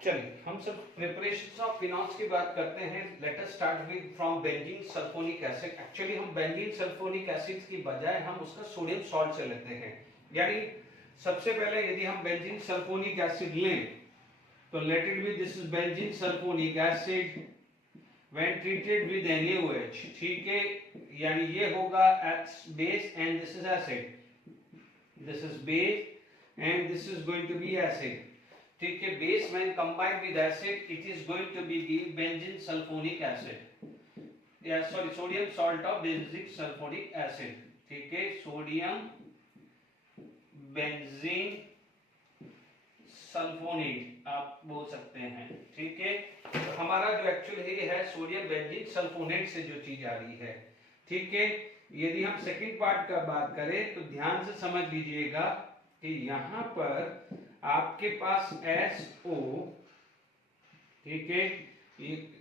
चलिए हम सब प्रिपरेशन ऑफ फिनॉल्स की बात करते हैं। Let us start with from benzene sulphonic acid. Actually हम बेंजीन सल्फोनिक एसिड की बजाय हम उसका सोडियम सॉल्ट से लेते हैं। यानी सबसे पहले यदि हम बेंजीन सल्फोनिक एसिड लें तो let it be this is benzene sulphonic acid when treated with NaOH, ठीक है, यानी ये होगा base and this is acid, this is base and this is going to be acid, ठीक है। Base when combined with acid it is going to be benzene sulphonic acid, या sorry sodium salt of benzene sulphonic acid, ठीक है, sodium benzene sulphonate आप बोल सकते हैं, ठीक है। तो हमारा जो एक्चुअली है सोडियम बेंजीन सल्फोनेट से जो चीज आ रही है, ठीक है। यदि हम सेकंड पार्ट का बात करें तो ध्यान से समझ लीजिएगा कि यहां पर आपके पास SO, ठीक है,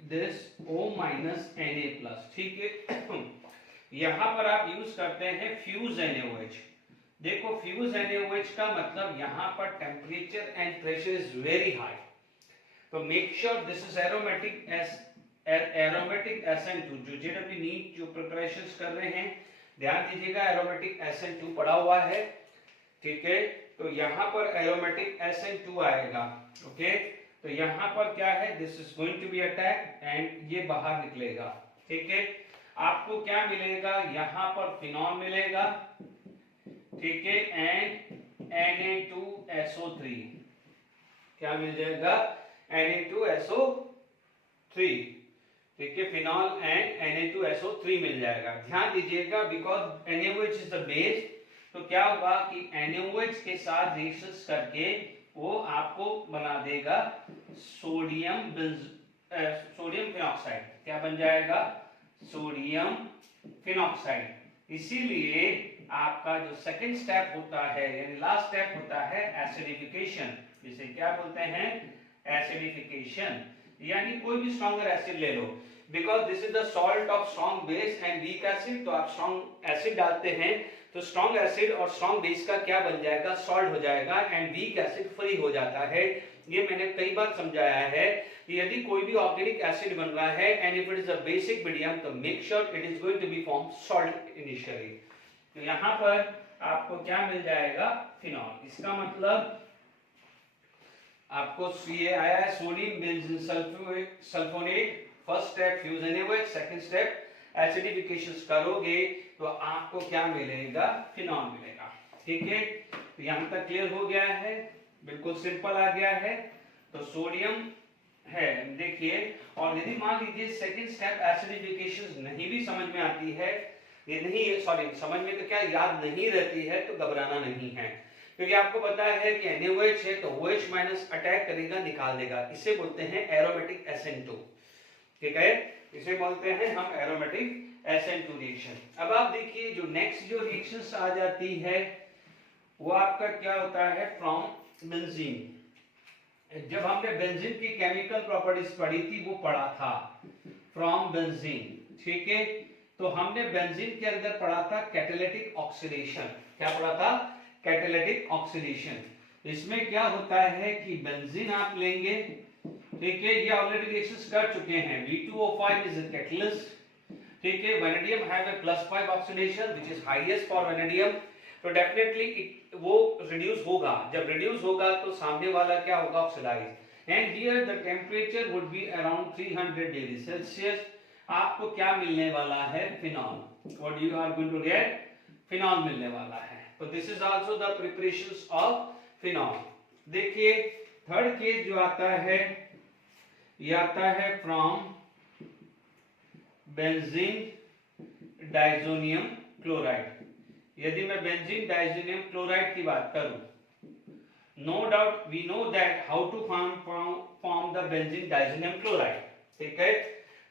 this O minus Na plus, ठीक है। यहां पर आप यूज करते हैं फ्यूज NaOH। देखो फ्यूज NaOH का मतलब यहां पर temperature and pressure is very high, तो make sure this is aromatic SN2। जो JW नीट जो प्रिपरेशंस कर रहे हैं ध्यान दीजिएगा, एरोमेटिक SN2 पड़ा हुआ है, ठीक है। तो यहां पर एरोमेटिक SN2 आएगा, ओके। तो यहां पर क्या है, this is going to be attack and ये बाहर निकलेगा, ठीक है। आपको क्या मिलेगा, यहां पर फिनॉल मिलेगा, ठीक है, एंड Na2SO3, क्या मिल जाएगा, Na2SO3, ठीक है, फिनॉल एंड Na2SO3 मिल जाएगा। ध्यान दीजिएगा because NaOH is the base, तो क्या होगा कि NaOH के साथ रिएक्शंस करके वो आपको बना देगा सोडियम फिनॉक्साइड। क्या बन जाएगा, सोडियम फिनॉक्साइड। इसीलिए आपका जो सेकंड स्टेप होता है यानी लास्ट स्टेप होता है एसिडिफिकेशन, जिसे क्या बोलते हैं, एसिडिफिकेशन। यानी कोई भी स्ट्रॉन्गर एसिड ले लो, because this is the salt of strong base and weak acid, तो आप स्ट्रॉन्ग एसिड डालते हैं तो स्ट्रॉन्ग एसिड और स्ट्रॉन्ग बेस का क्या बन जाएगा, सॉल्ट हो जाएगा एंड वीक एसिड फ्री हो जाता है। ये मैंने कई बार समझाया है कि यदि कोई भी ऑर्गेनिक एसिड बन रहा है and if it is a basic medium तो make sure it is going to be form salt initially. तो यहां पर आपको क्या मिल जाएगा, फिनॉल। इसका मतलब आपको ये आया है sodium benzene sulphonate, first step fuse NaOH, second step acidification करोगे तो आपको क्या मिलेगा, फिनॉल मिलेगा, ठीक है। तो यहां तक क्लियर हो गया है, बिल्कुल सिंपल आ गया है। तो सोडियम है, देखिए, और यदि मान लीजिए सेकंड स्टेप एसिडिफिकेशन नहीं भी समझ में आती है, ये नहीं सॉरी समझ में तो क्या याद नहीं रहती है, तो घबराना नहीं है, क्योंकि आपको पता है कि NaOH है तो OH माइनस अटैक करेगा, निकाल देगा। इसे बोलते हैं एरोमेटिक SN2, ठीक है, इसे बोलते हैं हम एरोमेटिक SN2 रिएक्शन। अब आप देखिए जो नेक्स्ट जो रिएक्शंस आ जाती है वो आपका क्या होता है, फ्रॉम बेंजीन। जब हमने बेंजीन की केमिकल प्रॉपर्टीज पढ़ी थी वो पढ़ा था फ्रॉम बेंजीन, ठीक है। तो हमने बेंजीन के अंदर पढ़ा था कैटालिटिक ऑक्सीडेशन। क्या पढ़ा था, कैटालिटिक ऑक्सीडेशन। इसमें क्या होता है कि बेंजीन आप लेंगे, ठीक है, ये ऑलरेडी रिएक्शंस कर चुके हैं। V2O5 इज अ कैटलिस्ट, ठीक है। Vanadium have a +5 oxidation which is highest for vanadium, तो डेफिनेटली वो रिड्यूस होगा। जब रिड्यूस होगा तो सामने वाला क्या होगा, oxidise, and here the temperature would be around 300 degree Celsius. आपको क्या मिलने वाला है, phenol. What you are going to get, phenol मिलने वाला है। तो this is also the preparations of phenol. देखिए थर्ड केस जो आता है ये आता है फ्रॉम बेंजीन डाइजोनियम क्लोराइड। यदि मैं बेंजीन डाइजोनियम क्लोराइड की बात करूं, no doubt we know that how to form the benzene diazonium chloride, ठीक है।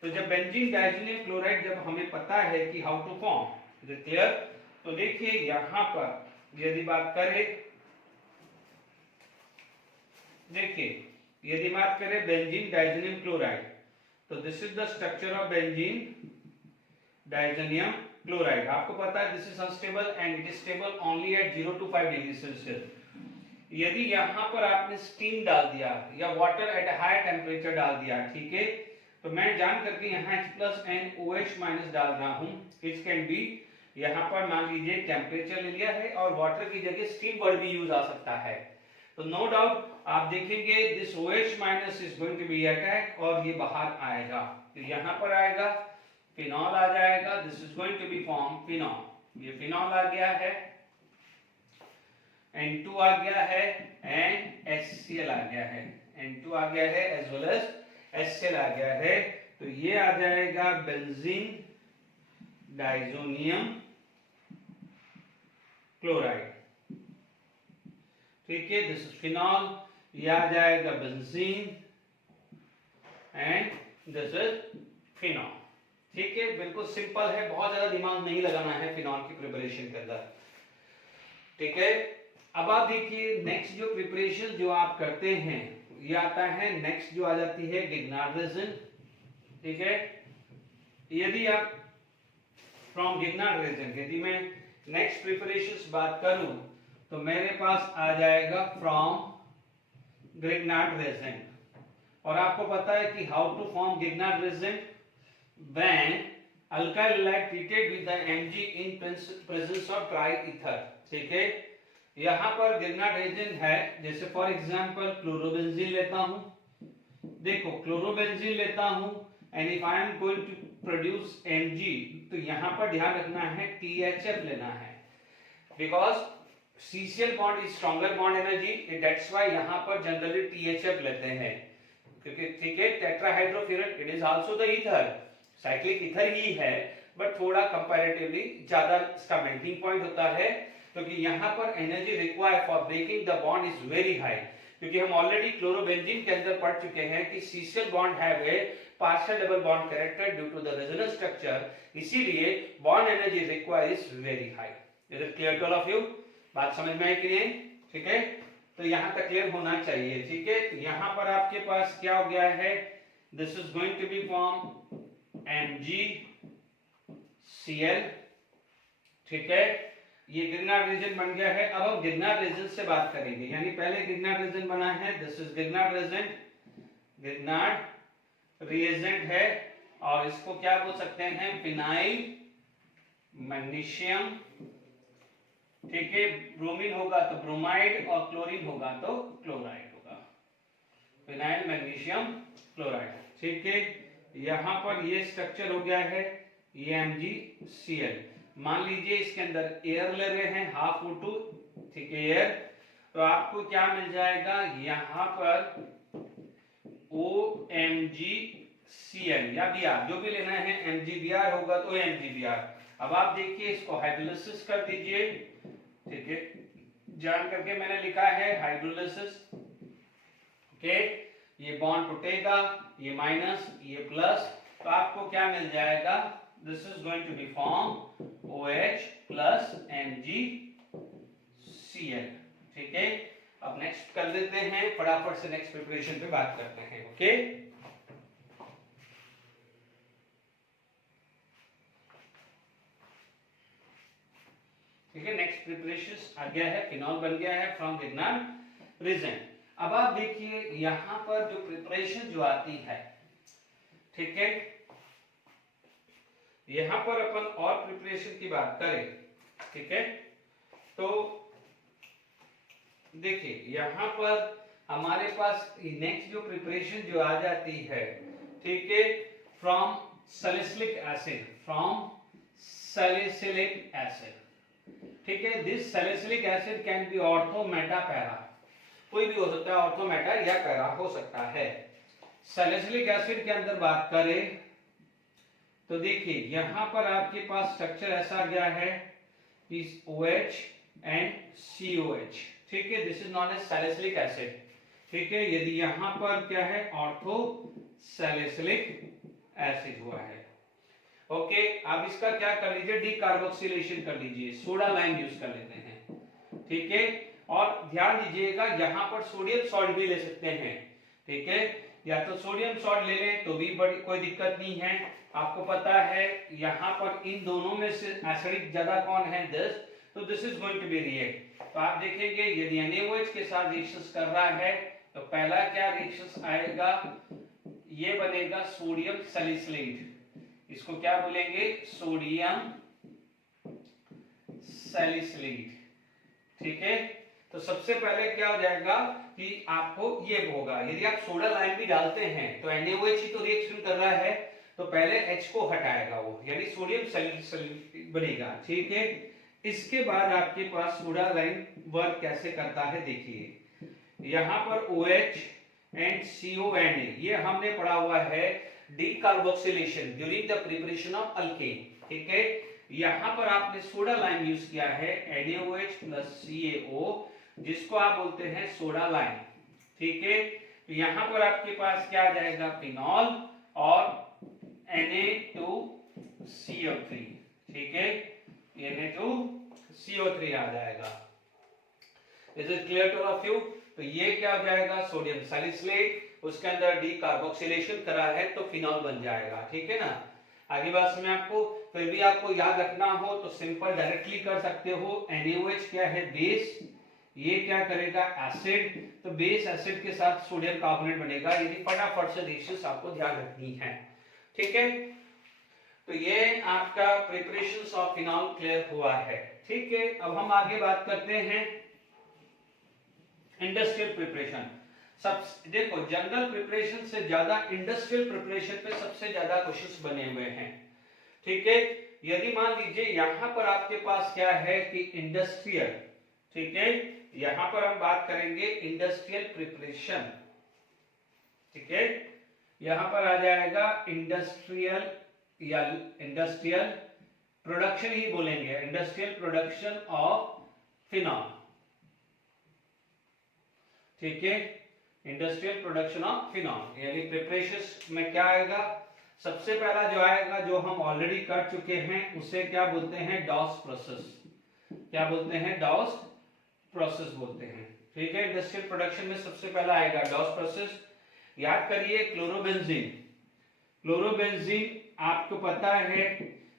तो जब बेंजीन डाइजोनियम क्लोराइड जब हमें पता है कि how to form, is it clear. तो देखिए यहां पर यदि बात करें, देखिए यदि बात करें बेंजीन डाइजोनियम क्लोराइड, तो this is the structure of benzene diazonium chloride. आपको पता है this is unstable and it is stable only at 0 to 5 degree Celsius. यदि यहाँ पर आपने स्टीम डाल दिया या वाटर एट हाई टेम्परेचर डाल दिया, ठीक है, तो मैं जान करके यहाँ H+NOH- डाल रहा हूँ। इट कैन बी, यहाँ पर मान लीजिए टेम्परेचर ले लिया है और वाटर की जगह स्टीम वर्ड भी यूज आ सकता है। तो नो डाउट आप देखेंगे this OH- is going to be attack और ये बाहर आएगा, तो यहाँ पर आएगा फिनॉल आ जाएगा। This is going to be form phenol. ये फिनॉल आ गया है, N2 आ गया है एंड HCl आ गया है। N2 आ गया है एज वेल एज HCl आ गया है। तो ये आ जाएगा बेंजीन डाइजोनियम क्लोराइड, ठीक है, दिस इज फिनॉल। ये आ जाएगा benzene and this is phenol, ठीक है। बिल्कुल सिंपल है, बहुत ज्यादा दिमाग नहीं लगाना है फिनॉल की प्रिपरेशन के अंदर, ठीक है। अब आप देखिए नेक्स्ट जो प्रिपरेशन जो आप करते हैं ये आता है, नेक्स्ट जो आ जाती है गिगनार्ड रेजिन, ठीक है। यदि आप फ्रॉम गिगनार्ड रेजिन, यदि मैं नेक्स्ट प्रिपरेशंस बात करूं तो मेरे पास आ जाएगा फ्रॉम गिगनार्ड रेजिन। और आपको पता है कि how to form Grignard reagent when alkyl halide treated with the Mg in presence of dry ether, ठीक है। यहाँ पर गिगनार्ड रेजिन है, जैसे फॉर एग्जांपल क्लोरोबेंजीन लेता हूं, देखो क्लोरोबेंजीन लेता हूं and if I am going to produce Mg, तो यहाँ पर ध्यान रखना है THF लेना है, because CCl bond is stronger bond energy, that's why यहाँ पर जनरली THF लेते हैं, क्योंकि ठीक है tetrahydrofuran it is also the ether, cyclic ether ही है, बट थोड़ा कंपैरेटिवली ज्यादा इसका मेल्टिंग पॉइंट होता है, क्योंकि यहाँ पर energy required for breaking the bond is very high. क्योंकि हम ऑलरेडी क्लोरोबेंजीन के अंदर पढ़ चुके हैं कि CCl bond have a partial double bond character due to the resonance structure, इसीलिए bond energy required is very high. Is it clear to all of you? बात समझ में आई कि नहीं? ठीक है, तो यहाँ तक क्लियर होना चाहिए, ठीक है। तो यहाँ पर आपके पास क्या हो गया है, this is going to be form MgCl, ठीक है। ये गिगनार्ड रीजन बन गया है। अब हम गिगनार्ड रीजन से बात करेंगे, यानी पहले गिगनार्ड रीजन बना है, दिस इज गिगनार्ड रीजन, गिगनार्ड रिएजेंट है, और इसको क्या बोल सकते हैं, फिनाइल मैग्नीशियम, ठीक है। ब्रोमीन होगा तो ब्रोमाइड और क्लोरीन होगा तो क्लोराइड होगा, फिनाइल मैग्नीशियम क्लोराइड, ठीक है। यहाँ पर ये स्ट्रक्चर हो गया है, ये MgCl। मान लीजिए इसके अंदर एयर ले रहे हैं ½ O2, ठीक है, एयर, तो आपको क्या मिल जाएगा यहाँ पर OMgCl या Br, जो भी लेना है, MgBr होगा तो MgBr। अब आप देखिए इसको हाइड्रोलिसिस कर दीजिए, ठीक है, जान करके मैंने लिखा है हाइड्रोलिसिस, ओके। ये बॉन्ड टूटेगा, ये माइनस ये प्लस, तो आपको क्या मिल जाएगा, this is going to be form OH plus MgCl, ठीक है। अब नेक्स्ट कर लेते हैं, फटाफट से नेक्स्ट प्रिपरेशन पे बात करते हैं, ओके। ठीक है, नेक्स्ट प्रिपरेशन आ गया है, फिनॉल बन गया है फ्रॉम गिगनार्ड रीजन। अब आप देखिए यहां पर जो प्रिपरेशन जो आती है, ठीक है, यहां पर अपन और प्रिपरेशन की बात करें, ठीक है, तो देखिए यहां पर हमारे पास नेक्स्ट जो प्रिपरेशन जो आ जाती है, ठीक है, from salicylic acid, from salicylic acid, ठीक है। This salicylic acid can be ortho, Meta, para, कोई भी हो सकता है, ऑर्थो, मेटा या पैरा हो सकता है। सैलिसिलिक एसिड के अंदर बात करें तो देखिए यहां पर आपके पास स्ट्रक्चर ऐसा गया है, इस OH एंड COH, ठीक है, this is known as salicylic acid, ठीक है। यदि यहां पर क्या है, ऑर्थो सैलिसिलिक एसिड हुआ है, ओके। अब इसका क्या कर लीजिए, डीकार्बोक्सिलेशन कर लीजिए, सोडा लाइम यूज कर लेते हैं, ठीक है। और ध्यान दीजिएगा यहां पर सोडियम सॉल्ट भी ले सकते हैं, ठीक है, या तो सोडियम सॉल्ट ले लें तो भी बड़ी कोई दिक्कत नहीं है। आपको पता है यहाँ पर इन दोनों में से एसिडिक ज्यादा कौन है, दिस, तो this is going to be react, तो आप देखेंगे यदि NaOH के साथ रिएक्शंस कर रहा है तो पहला क्या रिएक्शंस आएगा, ये बनेगा सोडियम सैलिसिलेट। इसको क्या बोलेंगे, सोडियम सैलिसिलेट। ठीक है, तो सबसे पहले क्या हो जाएगा कि आपको ये होगा, यदि आप सोडा लाइम भी डालते हैं तो NaOH ही तो रिएक्शन कर रहा है, तो पहले H को हटाएगा वो, यानी सोडियम सैलिसिलेट बनेगा। ठीक है, इसके बाद आपके पास सोडा लाइम वर्क कैसे करता है देखिए, यहां पर OH एंड CONA ये हमने पढ़ा हुआ है decarboxylation during the preparation of alkane. ठीक है, यहां पर आपने सोडा लाइम यूज किया है NaOH प्लस CaO, जिसको आप बोलते हैं सोडा लाइम। ठीक है, तो यहां पर आपके पास क्या आ जाएगा, फिनॉल और Na2CO3। ठीक है, Na2CO3 आ जाएगा। Is it clear two of you? तो ये क्या हो जाएगा, सोडियम सैलिसिलेट, उसके अंदर डीकार्बोक्सिलेशन करा है तो फिनॉल बन जाएगा। ठीक है ना, आगे बात समझ आपको? फिर भी आपको याद रखना हो तो सिंपल डायरेक्टली कर सकते हो। NaOH क्या है, बेस, ये क्या करेगा, एसिड, तो बेस एसिड के साथ सोडियम कार्बोनेट बनेगा। यदि फटाफट से रिएक्शंस आपको ध्यान रखनी है। ठीक है, तो ये आपका प्रिपरेशंस ऑफ फिनॉल क्लियर हुआ है। ठीक है, अब हम आगे बात करते हैं इंडस्ट्रियल प्रिपरेशन। सब देखो, जनरल प्रिपरेशन से ज्यादा इंडस्ट्रियल प्रिपरेशन पे सबसे ज्यादा क्वेश्चंस बने हुए हैं। ठीक है, यदि मान लीजिए यहां पर आपके पास क्या है कि इंडस्ट्रियल, ठीक है, यहां पर हम बात करेंगे इंडस्ट्रियल प्रिपरेशन। ठीक है, यहां पर आ जाएगा इंडस्ट्रियल या इंडस्ट्रियल प्रोडक्शन ही बोलेंगे, इंडस्ट्रियल प्रोडक्शन ऑफ फिनॉल। ठीक है, इंडस्ट्रियल प्रोडक्शन ऑफ फिनॉल, यानी प्रिपरेशन में क्या आएगा, सबसे पहला जो आएगा, जो हम ऑलरेडी कर चुके हैं, उसे क्या बोलते हैं, डॉस प्रोसेस। क्या बोलते हैं, डॉस प्रोसेस बोलते हैं। ठीक है, इंडस्ट्रियल प्रोडक्शन में सबसे पहला आएगा डॉस प्रोसेस। याद करिए क्लोरोबेंजीन। क्लोरोबेंजीन आपको पता है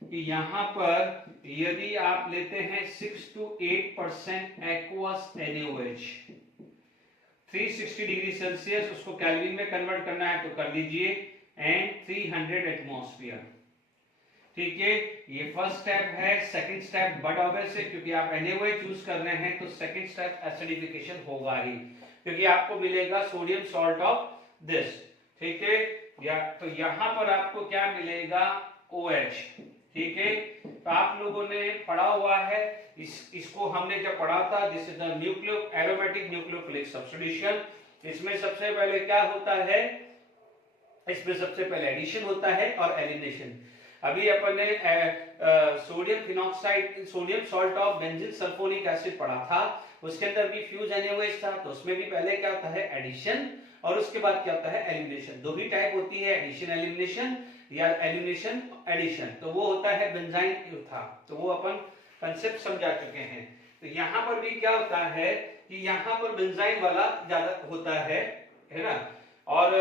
कि यहां पर यदि आप लेते हैं 6 to 8% aqueous NaOH, 360 degree Celsius, उसको केल्विन में कन्वर्ट करना है तो कर लीजिए, एंड 300 एटमॉस्फेयर। ठीक है, ये फर्स्ट स्टेप है। सेकंड स्टेप बट ऑब्वियस है, क्योंकि आप NaOH यूज कर रहे हैं तो सेकंड स्टेप एसिडिफिकेशन होगा ही, क्योंकि आपको मिलेगा सोडियम सॉल्ट ऑफ दिस। ठीक है, या तो यहां पर आपको क्या मिलेगा, OH। ठीक है, तो आप लोगों ने पढ़ा हुआ है, इसको हमने जब पढ़ा था, this is the nucleo aromatic nucleophilic substitution. इसमें सबसे पहले क्या होता है, इसमें सबसे पहले एडिशन होता है और एलिमिनेशन। अभी अपन ने sodium phenoxide, sodium salt of benzene sulphonic acid पढ़ा था, उसके अंदर भी फ्यूज NaOH था, तो उसमें भी पहले क्या होता है, एडिशन, और उसके बाद क्या होता है, एलिमिनेशन। दो ही टाइप होती है, एडिशन एलिमिनेशन या एलिमिनेशन एडिशन। तो वो होता है बेंजाइन था, तो वो अपन कंसेप्ट समझा चुके हैं। तो यहाँ पर भी क्या होता है कि यहाँ पर बेंजाइन वाला ज्यादा होता है ना, और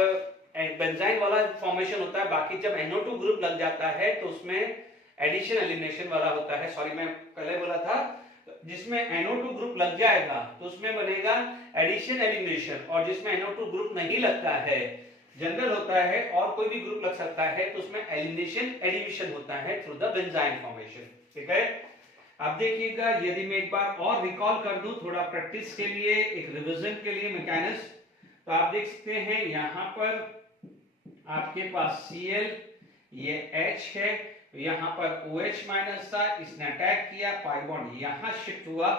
बेंजाइन वाला फॉर्मेशन होता है। बाकी जब NO2 ग्रुप लग जाता है तो उसमें एडिशन एलिमिनेशन वाला होता है। सॉरी, मैं पहले बोला था, जिसमें NO2 ग्रुप लग जाएगा तो उसमें बनेगा एडिशन एलिमिनेशन, और जिसमें NO2 ग्रुप नहीं लगता है, जनरल होता है और कोई भी ग्रुप लग सकता है, तो उसमें एलिमिनेशन एडिशन होता है थ्रू द बेंजाइन फॉर्मेशन। ठीक है, अब देखिएगा, यदि मैं एक बार और रिकॉल कर दूं थोड़ा प्रैक्टिस के लिए, एक रिवीजन के लिए मैकेनिज्म, तो आप देख सकते हैं यहां पर आपके पास Cl, ये H है, यहां पर OH माइनस था, इसने अटैक किया, पाई बॉन्ड यहां शिफ्ट हुआ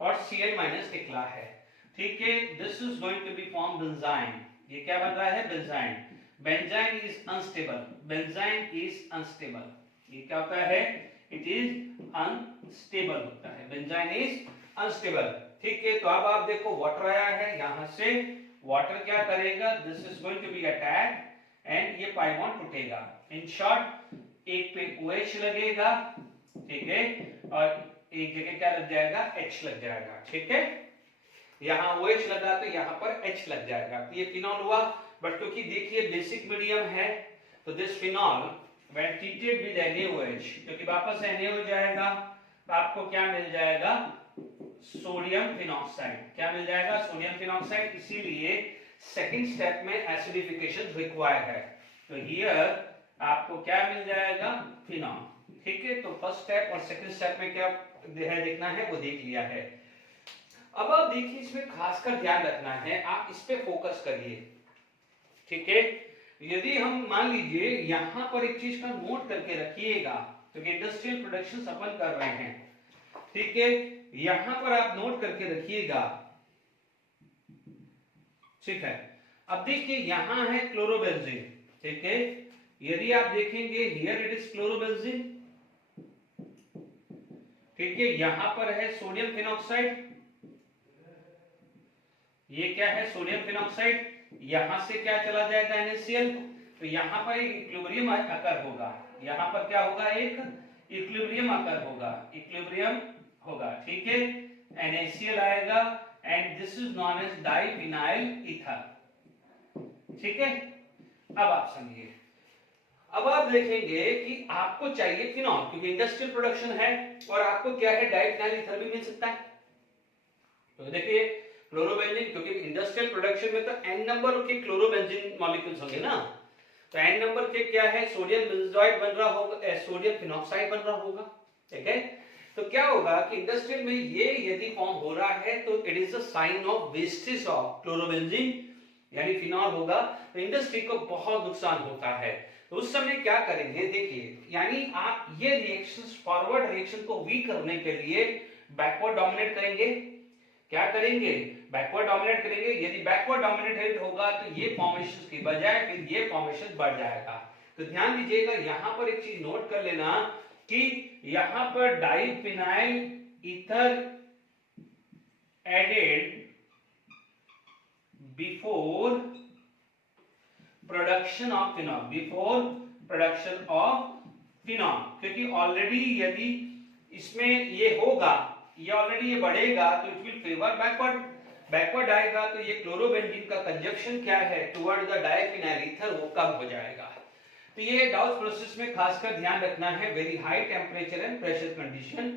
और Cl माइनस निकला है। ठीक है, this is going to be form benzyne. ये क्या बन रहा है, benzyne. Benzyne is unstable, benzyne is unstable. ये क्या होता है, इट इज अनस्टेबल होता है, बेंजाइन इज अनस्टेबल। ठीक है, तो अब आप देखो वाटर आया है, यहां से वाटर क्या करेगा, this is going to be attack and ये पाई बॉन्ड टूटेगा। इन शॉर्ट, एक पे OH लगेगा, ठीक है, और एक जगह क्या लग जाएगा, H लग जाएगा। ठीक है, यहाँ OH लगा तो यहाँ पर H लग जाएगा, तो ये फिनॉल हुआ। बट क्योंकि देखिए बेसिक मीडियम है, तो this phenol when treated with NaOH, क्योंकि वापस NaOH जाएगा तो आपको क्या मिल जाएगा, सोडियम फिनॉक्साइड। क्या मिल जाएगा? Sodium phenoxide. इसीलिए सेकंड स्टेप में एसिडिफिकेशन रिक्वायर्ड है। तो हियर आपको क्या मिल जाएगा? फिनॉल। ठीक है, तो फर्स्ट स्टेप और सेकंड स्टेप में क्या है देखना है वो देख लिया है। अब आप देखिए, इसमें खासकर ध्यान रखना है, आप इस पे फोकस करिए। ठीक है, यदि हम मान लीजिए यहां पर एक चीज का नोट करके रखिएगा, तो इंडस्ट्रियल प्रोडक्शन अपन कर रहे हैं, ठीक है, यहां पर आप नोट करके रखिएगा। ठीक है, अब देखिए यहां है क्लोरोबेंजीन। ठीक है, यदि आप देखेंगे हियर इट इज क्लोरोबेंजीन। ठीक है, यहां पर है सोडियम फिनॉक्साइड। ये क्या है? Sodium phenoxide. यहां से क्या चला जाएगा? NaCl। तो यहां पर एक इक्विलिब्रियम अकर होगा। यहां पर क्या होगा? एक इक्विलिब्रियम अकर होगा, इक्विलिब्रियम होगा। ठीक है, NaCl आएगा and this is known as diphenyl ether. ठीक है, अब आप समझिए। अब आप देखेंगे कि आपको चाहिए फिनॉल, क्योंकि इंडस्ट्रियल प्रोडक्शन है, और आपको क्या है? डाइफिनाइल ईथर भी मिल सकता है। तो देखिए क्लोरोबेंजीन, क्योंकि इंडस्ट्रियल प्रोडक्शन में तो n नंबर के क्लोरोबेंजीन मॉलिक्यूल्स होंगे ना, तो n नंबर के क्या है? सोडियम बेंजोइड बन रहा होगा, सोडियम फिनॉक्साइड बन रहा होगा। ठीक है, तो क्या होगा कि इंडस्ट्रियल में ये यदि फॉर्म हो रहा है तो it is a sign of wastage of chlorobenzene, यानी फिनॉल होगा, तो इंडस्ट्री को बहुत नुकसान होता है। तो उस समय क्या करेंगे? देखिए, यानी आप ये रिएक्शंस, फॉरवर्ड रिएक्शन को वीक करने के लिए बैकवर्ड डोमिनेट करेंगे। क्या करेंगे? बैकवर्ड डोमिनेट करेंगे। यदि बैकवर्ड डोमिनेटेड होगा तो ये फॉर्मेशन की बजाय फिर ये फॉर्मेशन बढ़ जाएगा। तो ध्यान दीजिएगा, यहां पर एक चीज नोट कर लेना कि यहां पर diphenyl ether added before production of phenol, before production of phenol, क्योंकि ऑलरेडी यदि इसमें ये होगा, ये ऑलरेडी ये बढ़ेगा, तो it will favour backward. Backward आएगा तो ये क्लोरोबेंजीन का कंजक्शन क्या है टुवर्ड द डाइफिनाइल ईथर, वो कम हो जाएगा। तो ये डाउस प्रोसेस में खासकर ध्यान रखना है। Very high temperature and pressure condition,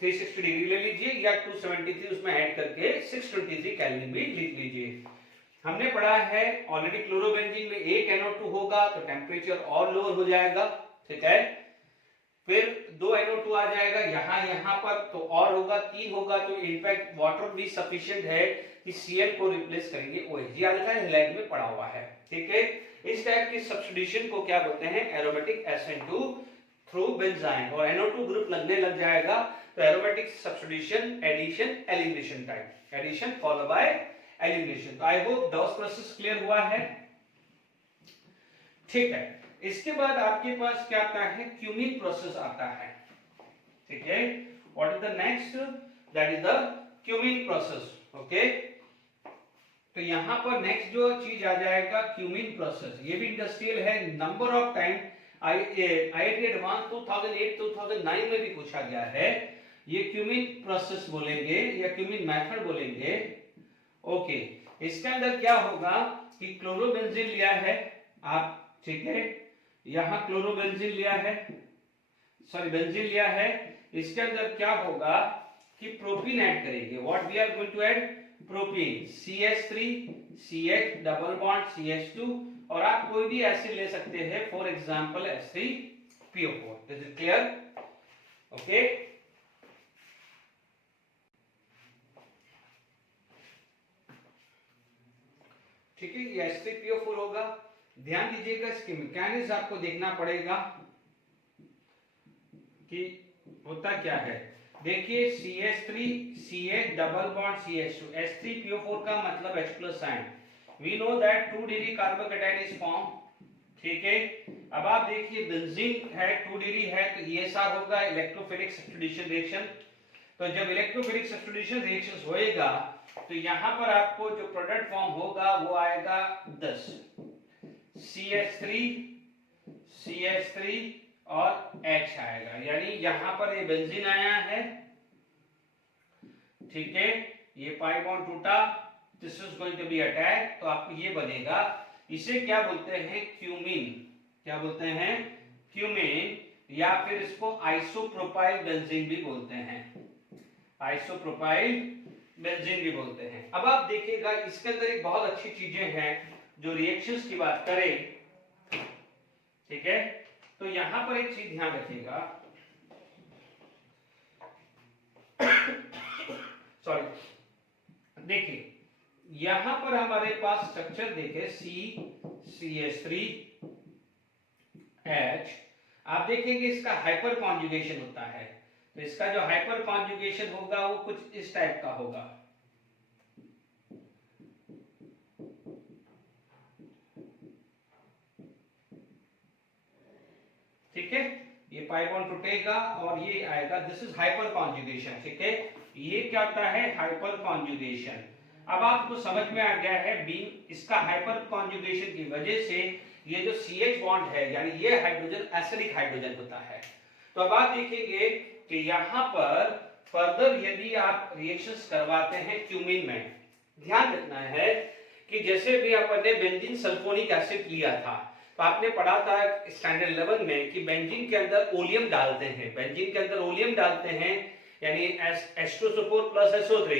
360 degree ले लीजिए या 273 उसमें ऐड करके 623 केल्विन भी लिख लीजिए। हमने पढ़ा है ऑलरेडी क्लोरोबेंजीन में एक NO2 होगा तो टेम्परेचर और लोअर हो जाएगा। ठीक है, फिर 2 NO2 आ जाएगा यहां पर तो और होगा, 3 होगा तो इनफैक्ट वाटर भी सफिशिएंट है कि Cl को रिप्लेस करेंगे OH। ये अल्काइल हैलाइड में पढ़ा हुआ है। ठीक है, इस टाइप की सब्स्टिट्यूशन को क्या बोलते हैं? एरोमेटिक SN2 थ्रू बेंजाइन, और NO2 ग्रुप लगने लग जाएगा तो aromatic substitution, addition, elimination type, addition followed by elimination. तो I hope those process clear हुआ है। ठीक है, इसके बाद आपके पास क्या आता है? क्यूमिन प्रोसेस आता है। ठीक है, what is the next? That is the cumin process. Okay, तो यहां पर नेक्स्ट जो चीज आ जाएगा क्यूमिन प्रोसेस, ये भी इंडस्ट्रियल है। Number of time IIT advance 2008-2009 में भी पूछा गया है। ये क्यूमिन प्रोसेस बोलेंगे या क्यूमिन मेथड बोलेंगे। ओके, इसके अंदर क्या होगा कि क्लोरोबेंजीन लिया है आप, ठीक है, यहां क्लोरोबेंजीन लिया है, सॉरी बेंजीन लिया है। इसके अंदर क्या होगा कि प्रोपीन ऐड करेंगे। What we are going to add? Propene, CH3 CH double bond CH2, और आप कोई भी एसिड ले सकते हैं, for example H3PO4। Is it clear? Okay, ठीक है, ये H3PO4 होगा। ध्यान दीजिएगा, इसके मैकेनिज्म आपको देखना पड़ेगा कि होता क्या है। देखिए CH3 CH double bond CH2, H3PO4 का मतलब H+ ion. We know that 2 degree carbocation is form. ठीक है, अब आप देखिए बेंजीन है 2 डिग्री है तो ESR होगा, इलेक्ट्रोफिलिक सब्स्टिट्यूशन रिएक्शन। तो जब इलेक्ट्रोफिलिक सब्स्टिट्यूशन रिएक्शन होएगा तो यहां पर आपको जो प्रोडक्ट फॉर्म होगा वो आएगा 10 CH3 और H आएगा, यानी यहां पर ये बेंजीन आया है। ठीक है, ये पाई बॉन्ड टूटा, this is going to be attack, तो आपको ये बनेगा। इसे क्या बोलते हैं? क्यूमीन। क्या बोलते हैं? क्यूमीन, या फिर इसको आइसोप्रोपाइल बेंजीन भी बोलते हैं। आइसोप्रोपाइल बेंजीन भी बोलते हैं। अब आप देखिएगा इसके अंदर एक बहुत अच्छी चीजें हैं जो रिएक्शंस की बात करें, ठीक है। तो यहां पर एक चीज ध्यान रखिएगा, सॉरी, देखिए यहां पर हमारे पास स्ट्रक्चर देखे CH3H, आप देखेंगे इसका हाइपर कॉन्जुगेशन होता है, तो इसका जो हाइपर कॉन्जुगेशन होगा वो कुछ इस टाइप का होगा, ठीक है। ये पाई बॉन्ड टूटेगा और ये आएगा, दिस इज हाइपर कॉन्जुगेशन, ठीक है। ये क्या होता है, हाइपर कॉन्जुगेशन। अब आपको समझ में आ गया है बीम इसका हाइपर कॉन्जुगेशन की वजह से ये जो CH बॉन्ड है यानी ये हाइड्रोजन एसिडिक हाइड्रोजन होता है। तो अब आप देखेंगे कि यहां पर फर्दर यदि आप रिएक्शंस करवाते हैं क्यूमीन में, ध्यान रखना है कि जैसे भी अपन ने बेंजीन सल्फोनिक एसिड लिया था तो आपने पढ़ा था स्टैंडर्ड 11 में कि बेंजीन के अंदर ओलियम डालते हैं, बेंजीन के अंदर ओलियम डालते हैं यानी H2SO4 प्लस SO3,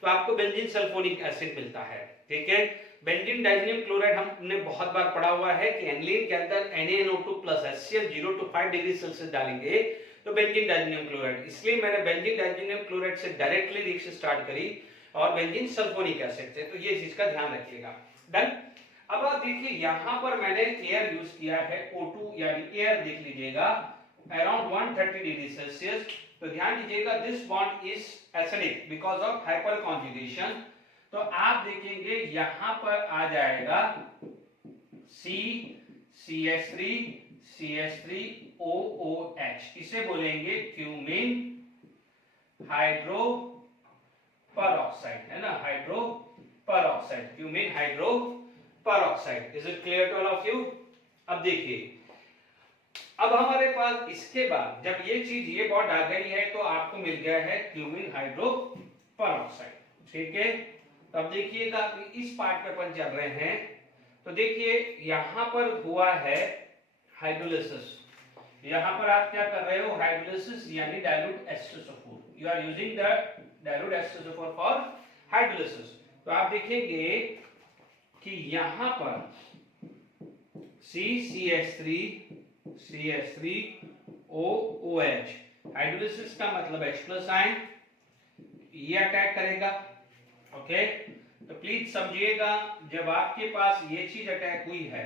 तो आपको बेंजीन सल्फोनिक एसिड मिलता है, ठीक है। बेंजीन डाइजीनियम क्लोराइड हमने बहुत बार पढ़ा हुआ है कि एनिलीन के अंदर NaNO2 plus HCl 0 to 5 degree Celsius डालेंगे तो बेंजीन डाइजीनियम क्लोराइड, इसलिए मैंने बेंजीन डाइजीनियम क्लोराइड से डायरेक्टली रिएक्शन स्टार्ट करी और बेंजीन सल्फोनिक एसिड से, तो ये चीज का ध्यान रखिएगा। डन। अब आप देखिए यहां पर मैंने एयर यूज किया है O2 यानी एयर, देख लीजिएगा अराउंड 130 डिग्री सेल्सियस, तो ध्यान दीजिएगा this bond is acidic because of hyper conjugation, तो आप देखेंगे यहां पर आ जाएगा CH3OOH, इसे बोलेंगे क्यूमीन हाइड्रो परऑक्साइड, है ना, hydro peroxide, cumene hydro peroxide. Is it clear to all of you? अब देखिए अब हमारे पास इसके बाद जब ये चीज ये बॉन्ड आ गई है तो आपको मिल गया है क्यूमीन हाइड्रो परऑक्साइड, ठीक है। तो अब देखिएगा इस पार्ट पे अपन चल रहे हैं, तो देखिए यहां पर हुआ है हाइड्रोलिसिस, यहां पर आप क्या कर रहे हो, हाइड्रोलिसिस यानी dilute H2SO4, you are using the dilute H2SO4 for hydrolysis. तो आप देखेंगे कि यहां पर CH3OOH, हाइड्रोलिसिस का मतलब H+ आयन ये अटैक करेगा, ओके। तो प्लीज समझिएगा जब आपके पास ये चीज अटैक हुई है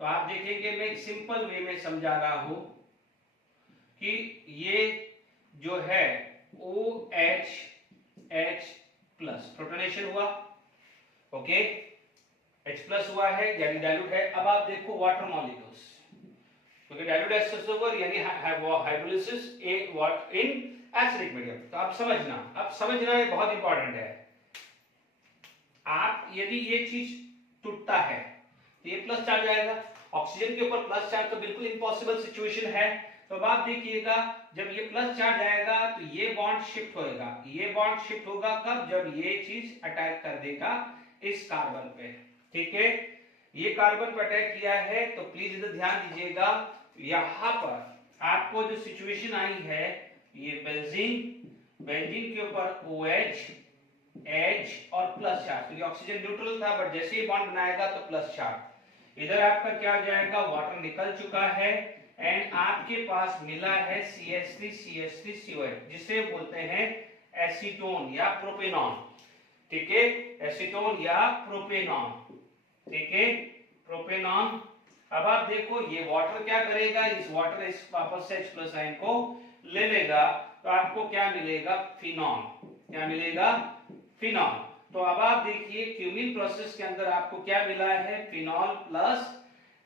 तो आप देखेंगे मैं एक सिंपल वे में समझा रहा हूं कि ये जो है OH H+ प्रोटोनेशन हुआ, ओके, H+ हुआ है यानी डाइल्यूट है। अब आप देखो वाटर मॉलिक्यूल्स, क्योंकि डाइल्यूट H2SO4 यानी हाइड्रोलिसिस इन एसिडिक मीडियम, तो आप समझना ये बहुत इंपॉर्टेंट है। आप यदि ये चीज टूटता है तो ये प्लस चार्ज आएगा, ऑक्सीजन के ऊपर प्लस चार्ज तो बिल्कुल इम्पॉसिबल सिचुएशन है। तो अब आप देखिएगा जब ये प्लस चार्ज आएगा तो ये बॉन्ड शिफ्ट होएगा, ये बॉन्ड शिफ्ट होगा कब, जब ये चीज अटैक कर देगा इस कार्बन पे, ठीक है। ये कार्बन पर अटैक किया है तो प्लीज इधर ध्यान दीजिएगा, यहां पर आपको जो सिचुएशन आई है ये बेंजीन के ऊपर OH H और प्लस चार्ज, क्योंकि ऑक्सीजन न्यूट्रल था बट जैसे ही बॉन्ड बनाएगा तो प्लस चार्ज, इधर आपका क्या हो जाएगा, वाटर निकल चुका है एंड आपके पास मिला है CH3CH3COH जिसे बोलते हैं एसीटोन या प्रोपेनॉन, ठीक है, एसीटोन या प्रोपेनॉन, ठीक है, प्रोपेनॉन। अब आप देखो ये वाटर क्या करेगा, इस वाटर इस वापस से H+ आयन को ले लेगा तो आपको क्या मिलेगा, फिनॉल, क्या मिलेगा, फिनॉल। तो अब आप देखिए क्यूमीन प्रोसेस के अंदर आपको क्या मिला है, फिनॉल प्लस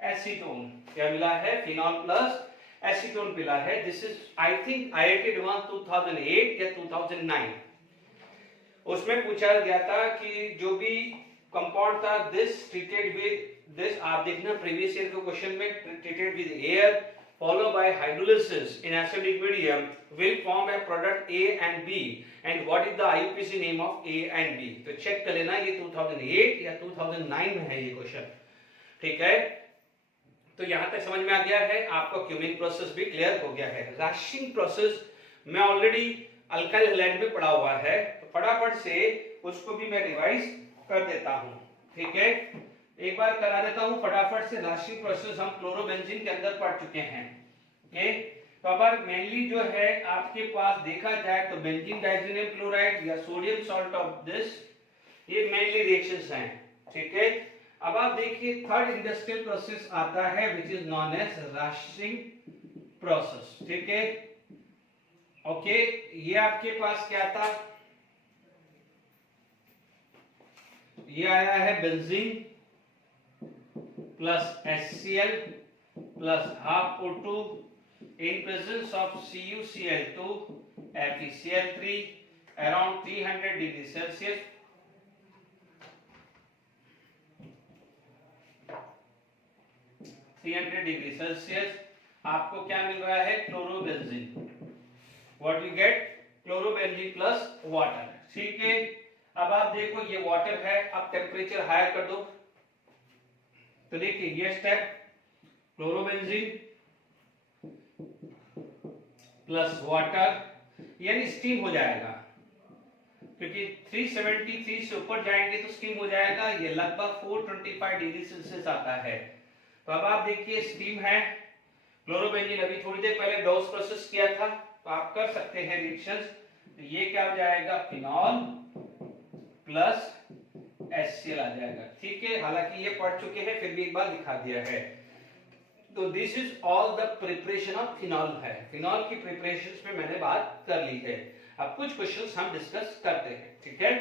एसीटोन, क्या मिला है, फिनॉल प्लस एसीटोन मिला है। This is I think IIT 2008 या 2009, उसमें पूछा गया था कि जो भी कंपाउंड था दिस ट्रीटेड विद दिस, आप देखना प्रीवियस ईयर के क्वेश्चन में, treated with air followed by hydrolysis in acidic medium will form a product A and B, and what is the IUPAC name of A and B? तो check कर लेना, ये 2008 या 2009 में है ये क्वेश्चन, ठीक है। तो यहां तक समझ में आ गया है, आपको क्यूमीन प्रोसेस भी क्लियर हो गया है। रैशिंग प्रोसेस मैं ऑलरेडी अल्काइल हैलाइड में पड़ा हुआ है, तो फटाफट से उसको भी मैं रिवाइज कर देता हूं। ठीक है, एक बार करा देता हूं फटाफट से। राशिक प्रोसेस हम क्लोरोबेंजीन के अंदर पढ़ चुके हैं। ओके, तो अब मेनली जो है आपके पास देखा जाए तो बेंजीन डाइजेनियम क्लोराइड या सोडियम सॉल्ट ऑफ दिस, ये मेनली रिएक्शंस हैं। ठीक है, अब आप देखिए थर्ड इंडस्ट्रियल प्रोसेस आता है which is known as Raschig process. ठीक है, ओके, ये आपके पास क्या था, ये आया है benzene plus HCl plus half O2 in presence of CuCl2 FeCl3 around 300 degree Celsius. 300 degree Celsius आपको क्या मिल रहा है, chlorobenzene. What we get, chlorobenzene plus water. ठीक है, अब आप देखो ये वाटर है, अब टेम्परेचर हायर कर दो, तो देखिए ये स्टेप क्लोरोबेंजीन प्लस वाटर यानी स्टीम हो जाएगा, क्योंकि 373 से ऊपर जाएंगे तो स्टीम हो जाएगा। ये लगभग 425 डिग्री सेल्सियस आता है। तो अब आप देखिए स्टीम है, क्लोरोबेंजीन अभी थोड़ी देर पहले डॉस प्रोसेस किया था, तो आप कर सकते हैं रिएक्शंस। तो ये क्या हो जाएगा, फिनॉल प्लस HCl आ जाएगा। ठीक है, हालांकि ये पढ़ चुके हैं फिर भी एक बार दिखा दिया है। तो this is all the preparation of phenol है। फिनॉल की प्रिपरेशंस पे मैंने बात कर ली है। अब कुछ क्वेश्चंस हम डिस्कस करते हैं। ठीक है,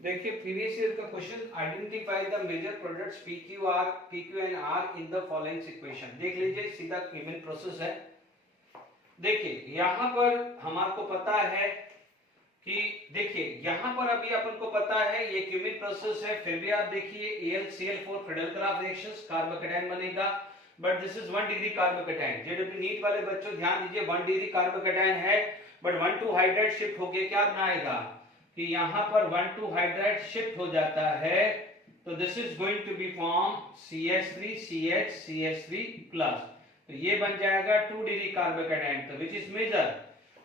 देखिए प्रीवियस ईयर का question, identify the major products PQ and R in the following equation. देख लीजिए, सीधा क्यूमिन प्रोसेस है। देखिए यहां पर हमारे पता है कि, देखिए यहां पर अभी अपन को पता है ये क्यूमिन प्रोसेस है, फिर भी आप देखिए AlCl4 फ्रेडेल रिएक्शंस कार्बोकैटायन बनेगा, but this is 1 degree carbocation. जेडब्ल्यू नीट वाले बच्चों ध्यान दीजिए, 1 डिग्री कार्बोकैटायन है, बट 1,2 हाइड्राइड शिफ्ट होके क्या बनाएगा कि यहां पर 1,2 हाइड्राइड शिफ्ट हो जाता है, तो this is going to be form CH3 CH CH3 plus, तो ये बन जाएगा 2 डिग्री कार्बोकैटायन, तो which is major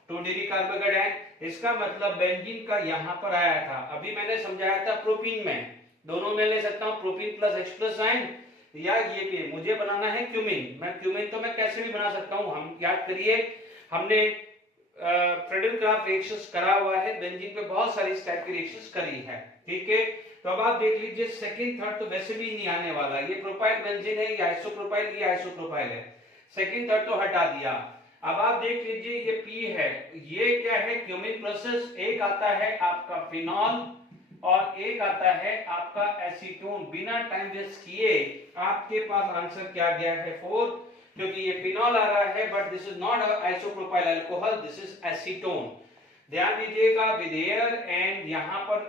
2 degree carbocation. इसका मतलब बेंजीन का यहां पर आया था, अभी मैंने समझाया था प्रोपीन में, दोनों में ले सकता हूं, propene plus H plus sign, या ये पे मुझे बनाना है क्यूमिन। मैं क्यूमिन तो मैं कैसे भी बना सकता हूं, हम याद करिए हमने फ्रेडेल क्राफ्ट रिएक्शंस करा हुआ है, बेंजीन पे बहुत सारी इस टाइप की रिएक्शंस करी है। ठीक है, तो अब आप देख लीजिए सेकंड थर्ड तो वैसे भी नहीं आने वाला, ये प्रोपाइल बेंजीन है, ये आइसोप्रोपाइल, ये आइसोप्रोपाइल है, सेकंड थर्ड तो हटा दिया। अब आप देख लीजिए ये P है, ये क्या है, क्यूमिन प्रोसेस। एक आता है आपका फिनॉल और एक आता है आपका एसीटोन। बिना टाइम वेस्ट किए आपके पास आंसर क्या गया है 4, क्योंकि ये फिनॉल आ रहा है, but this is not isopropyl alcohol, this is acetone. ध्यान दीजिएगा विद एयर, एंड यहां पर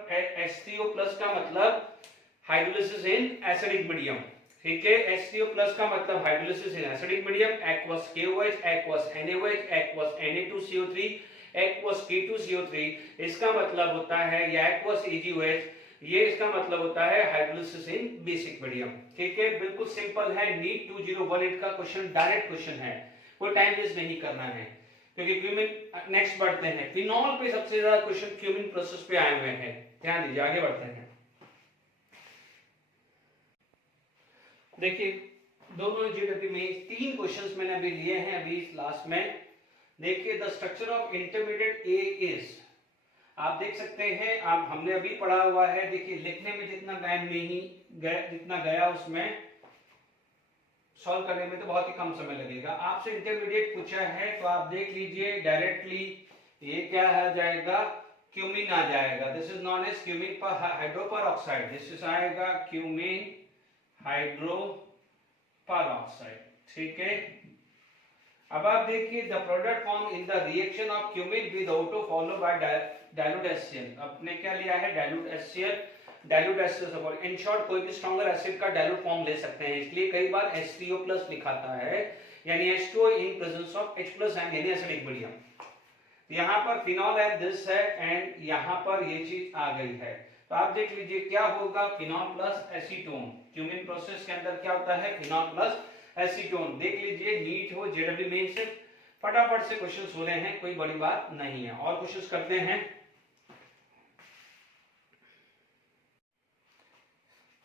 H3O प्लस का मतलब हाइड्रोलिसिस इन एसिडिक मीडियम। ठीक है, H3O प्लस का मतलब hydrolysis in acidic medium, aqueous KOH, aqueous NaOH, aqueous Na2CO3, aqueous K2CO3, इसका मतलब होता है या एक्वस AgOH, ये इसका मतलब होता है हाइड्रोलिसिस इन बेसिक मीडियम। ठीक है, बिल्कुल सिंपल है, नीट 2018 का क्वेश्चन, डायरेक्ट क्वेश्चन है, कोई टाइम वेस्ट नहीं करना है, क्योंकि क्यूमिन नेक्स्ट बढ़ते हैं। फिनॉल पे सबसे ज्यादा क्वेश्चन क्यूमिन प्रोसेस पे आए हुए हैं, ध्यान दीजिए, आगे बढ़ते हैं। देखिए दोनों जीडब्ल्यू में 3 क्वेश्चंस मैंने अभी लिए हैं अभी लास्ट में। देखिए the structure of intermediate A is, आप देख सकते हैं, आप हमने अभी पढ़ा हुआ है। देखिए लिखने में जितना टाइम नहीं गया, जितना गया उसमें सॉल्व करने में तो बहुत ही कम समय लगेगा। आपसे इंटरमीडिएट पूछा है तो आप देख लीजिए डायरेक्टली ये क्या आ जाएगा, क्यूमिन आ जाएगा। This is known as cumene hydroperoxide, this is आएगा क्यूमिन हाइड्रोपर ऑक्साइड। ठीक है, अब आप देखिए the product form in the reaction of cumene with O2 followed by dilute HCl। आपने क्या लिया है, dilute HCl, dilute HCl support. In short कोई भी स्ट्रॉन्गर एसिड का डाइल्यूट फॉर्म ले सकते हैं, इसलिए कई बार H3O प्लस लिखाता है, यानी H2O in presence of H plus and यानी एसिडिक मीडियम। यहाँ पर फिनॉल एंड दिस है, एंड यहाँ पर ये चीज आ गई है, तो आप देख लीजिए क्या होगा, phenol plus acetone. Cumin process के अंदर क्या होता है, फिनॉल प्लस एसीटोन देख लीजिए, नीट हो जेडब्ल्यू मेन से फटाफट से क्वेश्चंस हो रहे हैं, कोई बड़ी बात नहीं है। और क्वेश्चंस करते हैं।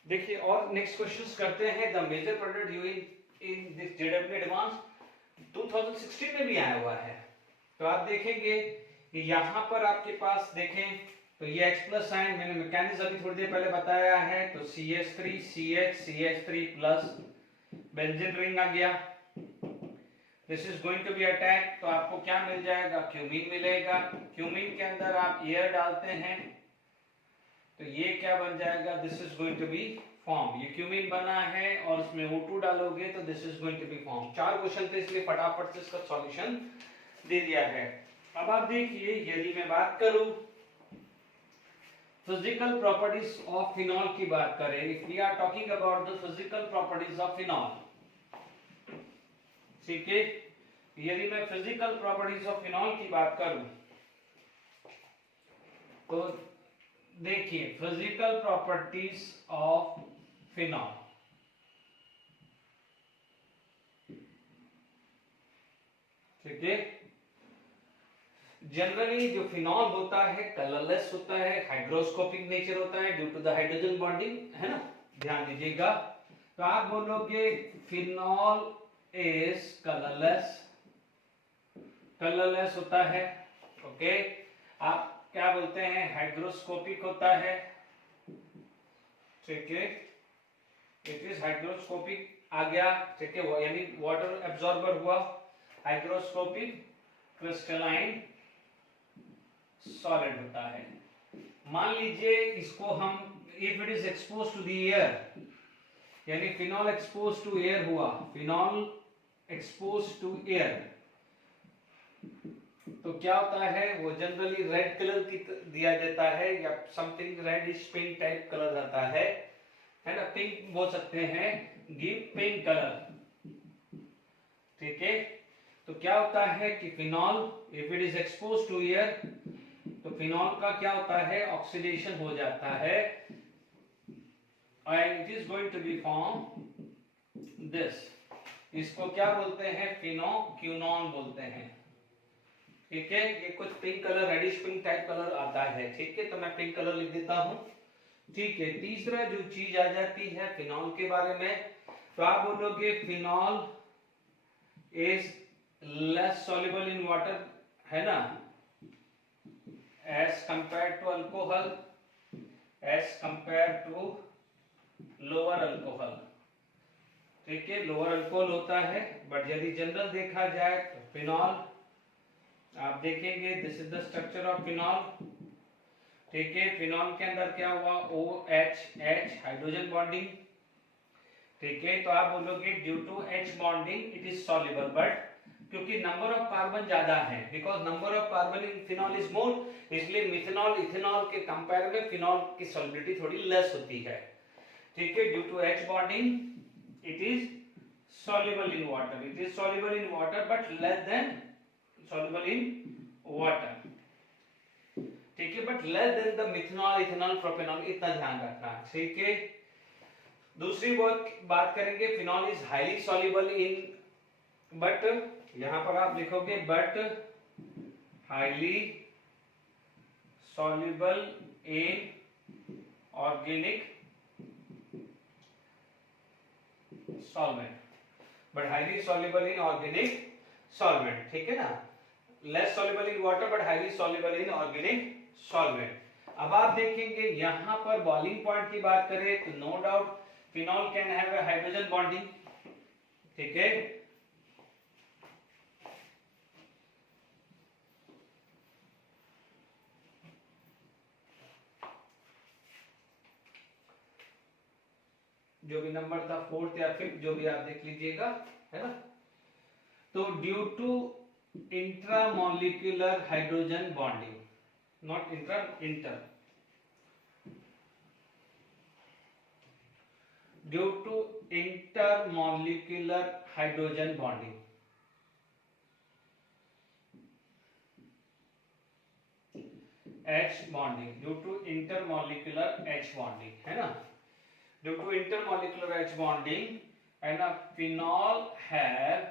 देखिए और नेक्स्ट क्वेश्चंस करते हैं। The major product you in this जेडब्ल्यू एडवांस 2016 में भी आया हुआ है। तो आप देखेंगे कि यहाँ पर आपके पास देखें तो ये H प्लस साइन मैंने मैकेनिज्म अभी थोड़ी देर पहले बताया है। तो CH3 CH3 plus benzene ring आ गया। This is going to be attack. तो आपको क्या मिल जाएगा? क्यूमीन मिलेगा। क्यूमीन के अंदर आप एयर डालते हैं तो ये क्या बन जाएगा? This is going to be form. ये क्यूमीन बना है और उसमें O2 डालोगे तो this is going to be form. 4 question थे इसलिए फटाफट से इसका सॉल्यूशन दे दिया है। अब आप देखिए, यदि मैं बात करूं फिजिकल प्रॉपर्टीज ऑफ फिनॉल की बात करें, if we are talking about the physical properties of phenol, ठीक है, यदि मैं फिजिकल प्रॉपर्टीज ऑफ फिनॉल की बात करूं तो देखिए फिजिकल प्रॉपर्टीज ऑफ फिनॉल, ठीक है, जनरली जो फिनॉल होता है कलरलेस होता है, हाइड्रोस्कोपिक नेचर होता है due to the hydrogen bonding, है ना, ध्यान दीजिएगा। तो आप बोलोगे फिनॉल इज कलरलेस, कलरलेस होता है, ओके। आप क्या बोलते हैं? हाइड्रोस्कोपिक होता है, ठीक है, इट इज हाइड्रोस्कोपिक आ गया, ठीक है, यानी वाटर एब्जॉर्बर हुआ। हाइड्रोस्कोपिक क्रिस्टलाइन सॉलिड होता है। मान लीजिए इसको हम, if it is expose to the air, यानी फिनॉल एक्सपोज टू एयर हुआ, फिनॉल एक्सपोज टू एयर, तो क्या होता है? वो जनरली रेड कलर की दिया जाता है या something reddish pink type colour आता है ना, पिंक बोल सकते हैं, गिव पिंक कलर, ठीक है। तो क्या होता है कि phenol if it is expose to air, तो फिनॉल का क्या होता है? ऑक्सीडेशन हो जाता है and it is going to be form this. इसको क्या बोलते हैं? फिनोक्यूनॉन बोलते हैं, ठीक है। ये कुछ pink colour, reddish pink type colour आता है, ठीक है, तो मैं पिंक कलर लिख देता हूं, ठीक है। तीसरा जो चीज आ जाती है फिनॉल के बारे में, तो आप बोलोगे phenol is less soluble in water, है ना, as compare to alcohol, as compare to lower alcohol, ठीक है, लोअर अल्कोहल होता है। बट यदि जनरल देखा जाए तो फिनॉल आप देखेंगे, this is the structure of phenol, ठीक है। फिनॉल के अंदर क्या हुआ? OH हाइड्रोजन बॉन्डिंग, ठीक है। तो आप बोलोगे due to H bonding it is soluble, but क्योंकि नंबर ऑफ कार्बन ज्यादा है, because number of carbon in phenol is more, इसलिए मिथेनॉल इथेनॉल के कंपेयर में फिनॉल की सॉल्युबिलिटी थोड़ी लेस होती है, ठीक है। Due to H bonding it is soluble in water, it is soluble in water but less than soluble in water, ठीक है, but less than the methanol ethanol propanol, इतना ध्यान रखना, ठीक है। दूसरी बात करेंगे, phenol is highly soluble in, but यहां पर आप लिखोगे but highly soluble in organic solvent, but highly soluble in organic solvent, ठीक है ना, less soluble in water but highly soluble in organic solvent. अब आप देखेंगे यहां पर बॉइलिंग पॉइंट की बात करें तो no doubt phenol can have a hydrogen bonding, ठीक है, जो भी नंबर था 4th या 5th जो भी आप देख लीजिएगा, है ना। तो due to intramolecular hydrogen bonding, not inter, due to intermolecular hydrogen bonding, H bonding, due to intermolecular H bonding, है ना, due to intermolecular H bonding and a phenol have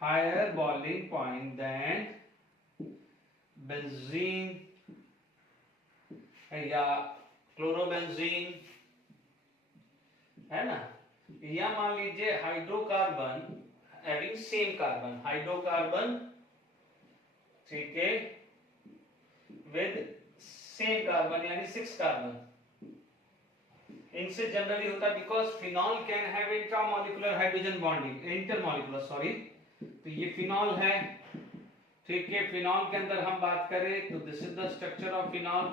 higher boiling point than benzene या chlorobenzene, है ना, या मान लीजिए hydrocarbon having same carbon, hydrocarbon, ठीक है, विद सेम कार्बन यानी 6 कार्बन। इनसे जनरली होता है because phenol can have intramolecular hydrogen bonding, intermolecular sorry, तो ये फिनॉल है, ठीक है। फिनॉल के अंदर हम बात करें तो this is the structure of phenol,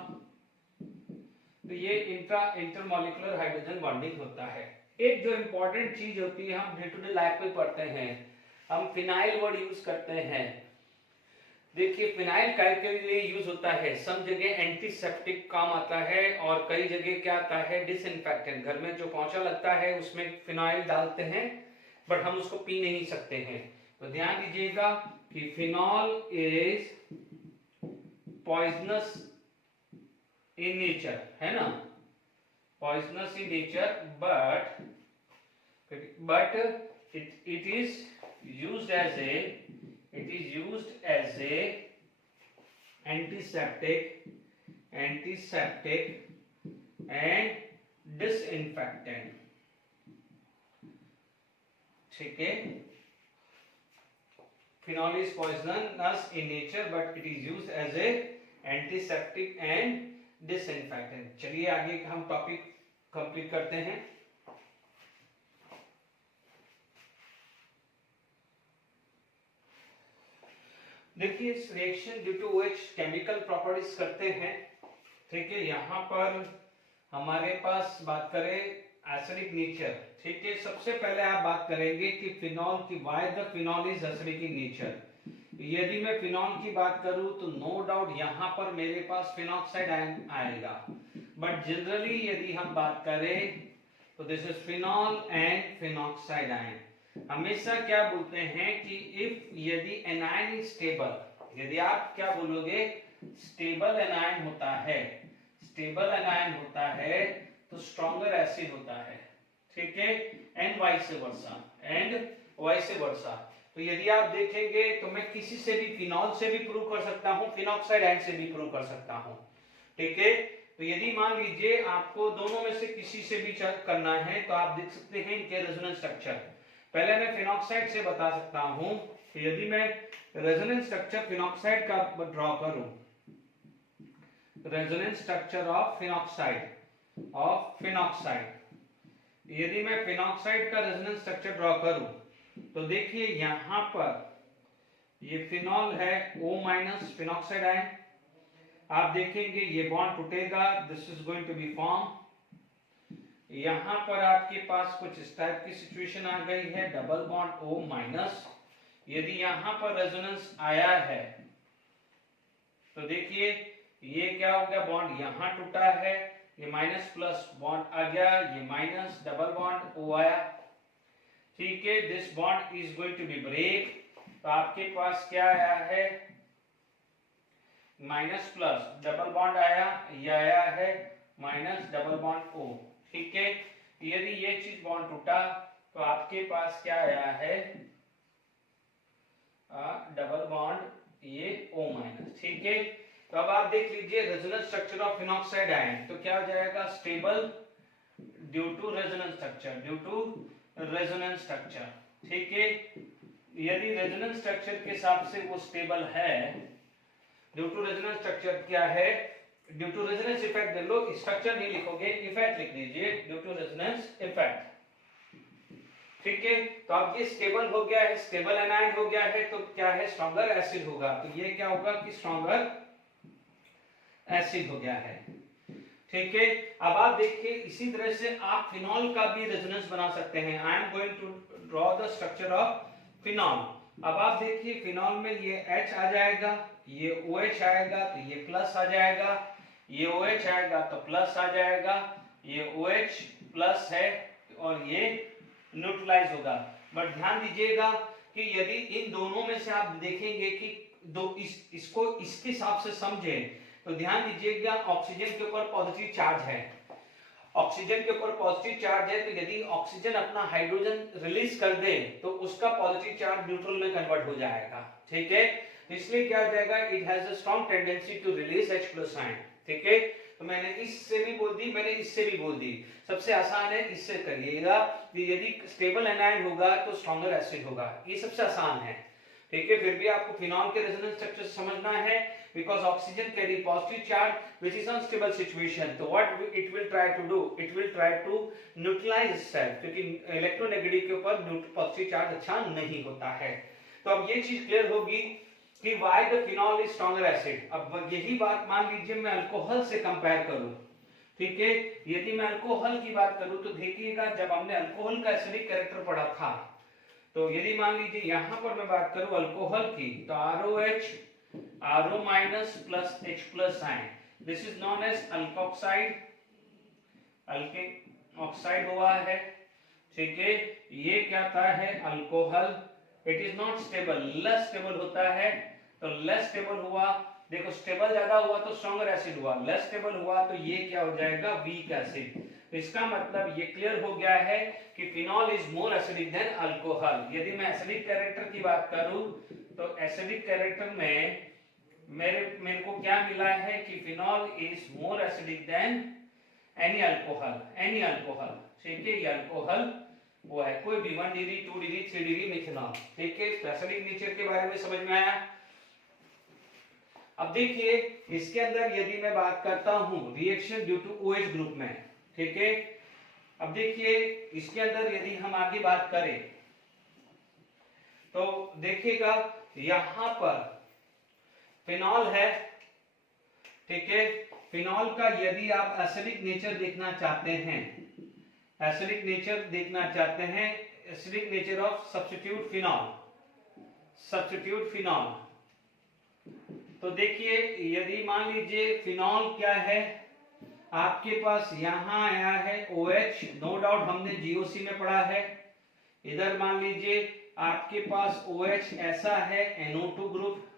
तो ये इंटरमॉलिक्यूलर हाइड्रोजन बॉन्डिंग होता है। एक जो इंपॉर्टेंट चीज होती है, हम डे टू डे लाइफ में पढ़ते हैं, हम फिनाइल वर्ड यूज करते हैं। देखिए फिनाइल काय के लिए यूज होता है, सब जगह एंटीसेप्टिक काम आता है और कई जगह क्या आता है, डिसइंफेक्टेंट। घर में जो पोंछा लगता है उसमें फिनाइल डालते हैं, बट हम उसको पी नहीं सकते हैं। तो ध्यान दीजिएगा कि phenol is poisonous in nature, है ना, poisonous in nature, but it is used as a antiseptic and disinfectant, ठीक है। Phenol is poisonous in nature but it is used as a antiseptic and disinfectant। चलिए आगे हम topic complete करते हैं। देखिए इस reaction due to which chemical properties करते हैं, ठीक है। यहाँ पर हमारे पास बात करें एसिडिक नेचर, ठीक है। सबसे पहले आप बात करेंगे कि फिनॉल की why the phenol is acidic in nature. यदि मैं फिनॉल की बात करूं तो नो डाउट यहाँ पर मेरे पास फिनॉक्साइड आयन आएगा, बट जनरली यदि हम बात करें तो this is phenol and phenoxide ion. हमेशा क्या बोलते हैं कि इफ यदि एनायन इज स्टेबल, यदि आप क्या बोलोगे, स्टेबल एनायन होता है, स्टेबल एनायन होता है तो स्ट्रॉन्गर एसिड होता है, ठीक है, एंड वाइस वर्सा। तो यदि आप देखेंगे तो मैं किसी से भी, फिनॉल से भी प्रूव कर सकता हूं, फिनॉक्साइड आयन से भी प्रूव कर सकता हूं, ठीक है। तो यदि मान लीजिए आपको दोनों में से किसी से भी करना है तो आप देख सकते हैं इनके रेजोनेंस स्ट्रक्चर। पहले मैं फिनॉक्साइड से बता सकता हूं कि यदि मैं रेजोनेंस स्ट्रक्चर फिनॉक्साइड का ड्रॉ करूं, रेजोनेंस स्ट्रक्चर ऑफ फिनॉक्साइड, यदि मैं फिनॉक्साइड का रेजोनेंस स्ट्रक्चर ड्रॉ करूं तो देखिए यहां पर ये फिनॉल है, O- फिनॉक्साइड आयन, आप देखेंगे ये बॉन्ड टूटेगा, this is going to be form. यहां पर आपके पास कुछ इस टाइप की सिचुएशन आ गई है, डबल बॉन्ड O-। यदि यहां पर रेजोनेंस आया है तो देखिए ये क्या हो गया, बॉन्ड यहां टूटा है, ये माइनस प्लस बॉन्ड आ गया, ये माइनस डबल बॉन्ड O आया, ठीक है। This bond is going to be break, तो आपके पास क्या आया है, माइनस प्लस डबल बॉन्ड आया, ये आया है माइनस डबल बॉन्ड O, ठीक है। यदि ये चीज बॉन्ड टूटा तो आपके पास क्या आया है, डबल बॉन्ड ये O-, ठीक है। तो अब आप देख लीजिए resonance structure of phenoxide ion, तो क्या हो जाएगा, stable due to resonance structure, ठीक है। यदि रेजोनेंस स्ट्रक्चर के हिसाब से वो स्टेबल है, ड्यू टू रेजोनेंस स्ट्रक्चर क्या है, ड्यू टू रेजोनेंस इफेक्ट, दे लो, स्ट्रक्चर नहीं लिखोगे, इफेक्ट लिख दीजिए, ड्यू टू रेजोनेंस इफेक्ट, ठीक है। तो अब ये स्टेबल हो गया है, स्टेबल एनायन हो गया है, तो क्या है, स्ट्रॉन्गर एसिड होगा, तो ये क्या होगा कि स्ट्रॉन्गर एसिड हो गया है, ठीक है। अब आप देखिए इसी तरह से आप फिनॉल का भी रेजोनेंस बना सकते हैं। I am going to draw the structure of phenol. अब आप देखिए फिनॉल में ये H आ जाएगा, ये OH आएगा तो ये प्लस आ जाएगा, ये OH आएगा तो प्लस आ जाएगा, ये OH प्लस है और ये न्यूट्रलाइज होगा। बट ध्यान दीजिएगा कि यदि इन दोनों में से आप देखेंगे कि दो इसको इसके हिसाब से समझे, तो ध्यान दीजिएगा ऑक्सीजन के ऊपर पॉजिटिव चार्ज है, ऑक्सीजन के ऊपर पॉजिटिव चार्ज है, तो यदि ऑक्सीजन अपना हाइड्रोजन रिलीज कर दे तो उसका पॉजिटिव चार्ज न्यूट्रल में कन्वर्ट हो जाएगा, ठीक है। इसलिए क्या हो जाएगा, it has a strong tendency to release H+ ion, ठीक है। तो मैंने इससे भी बोल दी, मैंने इससे भी बोल दी। सबसे आसान है, इससे करिएगा कि यदि स्टेबल एनायन होगा तो स्ट्रॉन्गर एसिड होगा, ये सबसे आसान है, ठीक है। फिर भी आपको फिनॉल के रेजोनेंस स्ट्रक्चर समझना है, because oxygen carry positive charge which is unstable situation, so what it will try to do, it will try to neutralize itself, क्योंकि इलेक्ट्रोनेगेटिव के ऊपर पॉजिटिव चार्ज अच्छा नहीं होता है। तो अब ये चीज क्लियर होगी कि why the phenol is stronger acid। अब यही बात मान लीजिए मैं अल्कोहल से कंपेयर करूं, ठीक है। यदि मैं अल्कोहल की बात करूं तो देखिएगा जब हमने अल्कोहल का एसिडिक कैरेक्टर पढ़ा था, तो यदि मान लीजिए यहां पर मैं बात करूं अल्कोहल की, तो ROH RO minus plus H+ ion, this is known as alkoxide, oxide हुआ है, ठीक है। ये क्या था है alcohol, it is not stable, less stable होता है, तो लेस स्टेबल हुआ, देखो स्टेबल ज्यादा हुआ तो स्ट्रॉन्गर एसिड हुआ, लेस स्टेबल हुआ तो ये क्या हो जाएगा, वीक एसिड। तो इसका मतलब ये क्लियर हो गया है कि phenol is more acidic then alcohol. यदि मैं एसिडिक कैरेक्टर की बात करूं तो एसिडिक कैरेक्टर में मेरे को क्या मिला है कि phenol is more acidic then any alcohol, ठीक है। ये अल्कोहल वो है कोई भी 1 डिग्री 2 डिग्री 3 डिग्री मिथेनॉल, ठीक है। एसिडिक नेचर के बारे में समझ में आया। अब देखिए इसके अंदर यदि मैं बात करता हूं reaction due to OH group में, ठीक है। अब देखिए इसके अंदर यदि हम आगे बात करें तो देखिएगा यहां पर फिनॉल है, ठीक है। फिनॉल का यदि आप एसिडिक नेचर देखना चाहते हैं, एसिडिक नेचर देखना चाहते हैं, acidic nature of substitute phenol, तो देखिए यदि मान लीजिए फिनॉल क्या है, आपके पास यहां आया है OH, नो डाउट हमने GOC में पढ़ा है। इधर मान लीजिए आपके पास OH ऐसा है NO2 ग्रुप,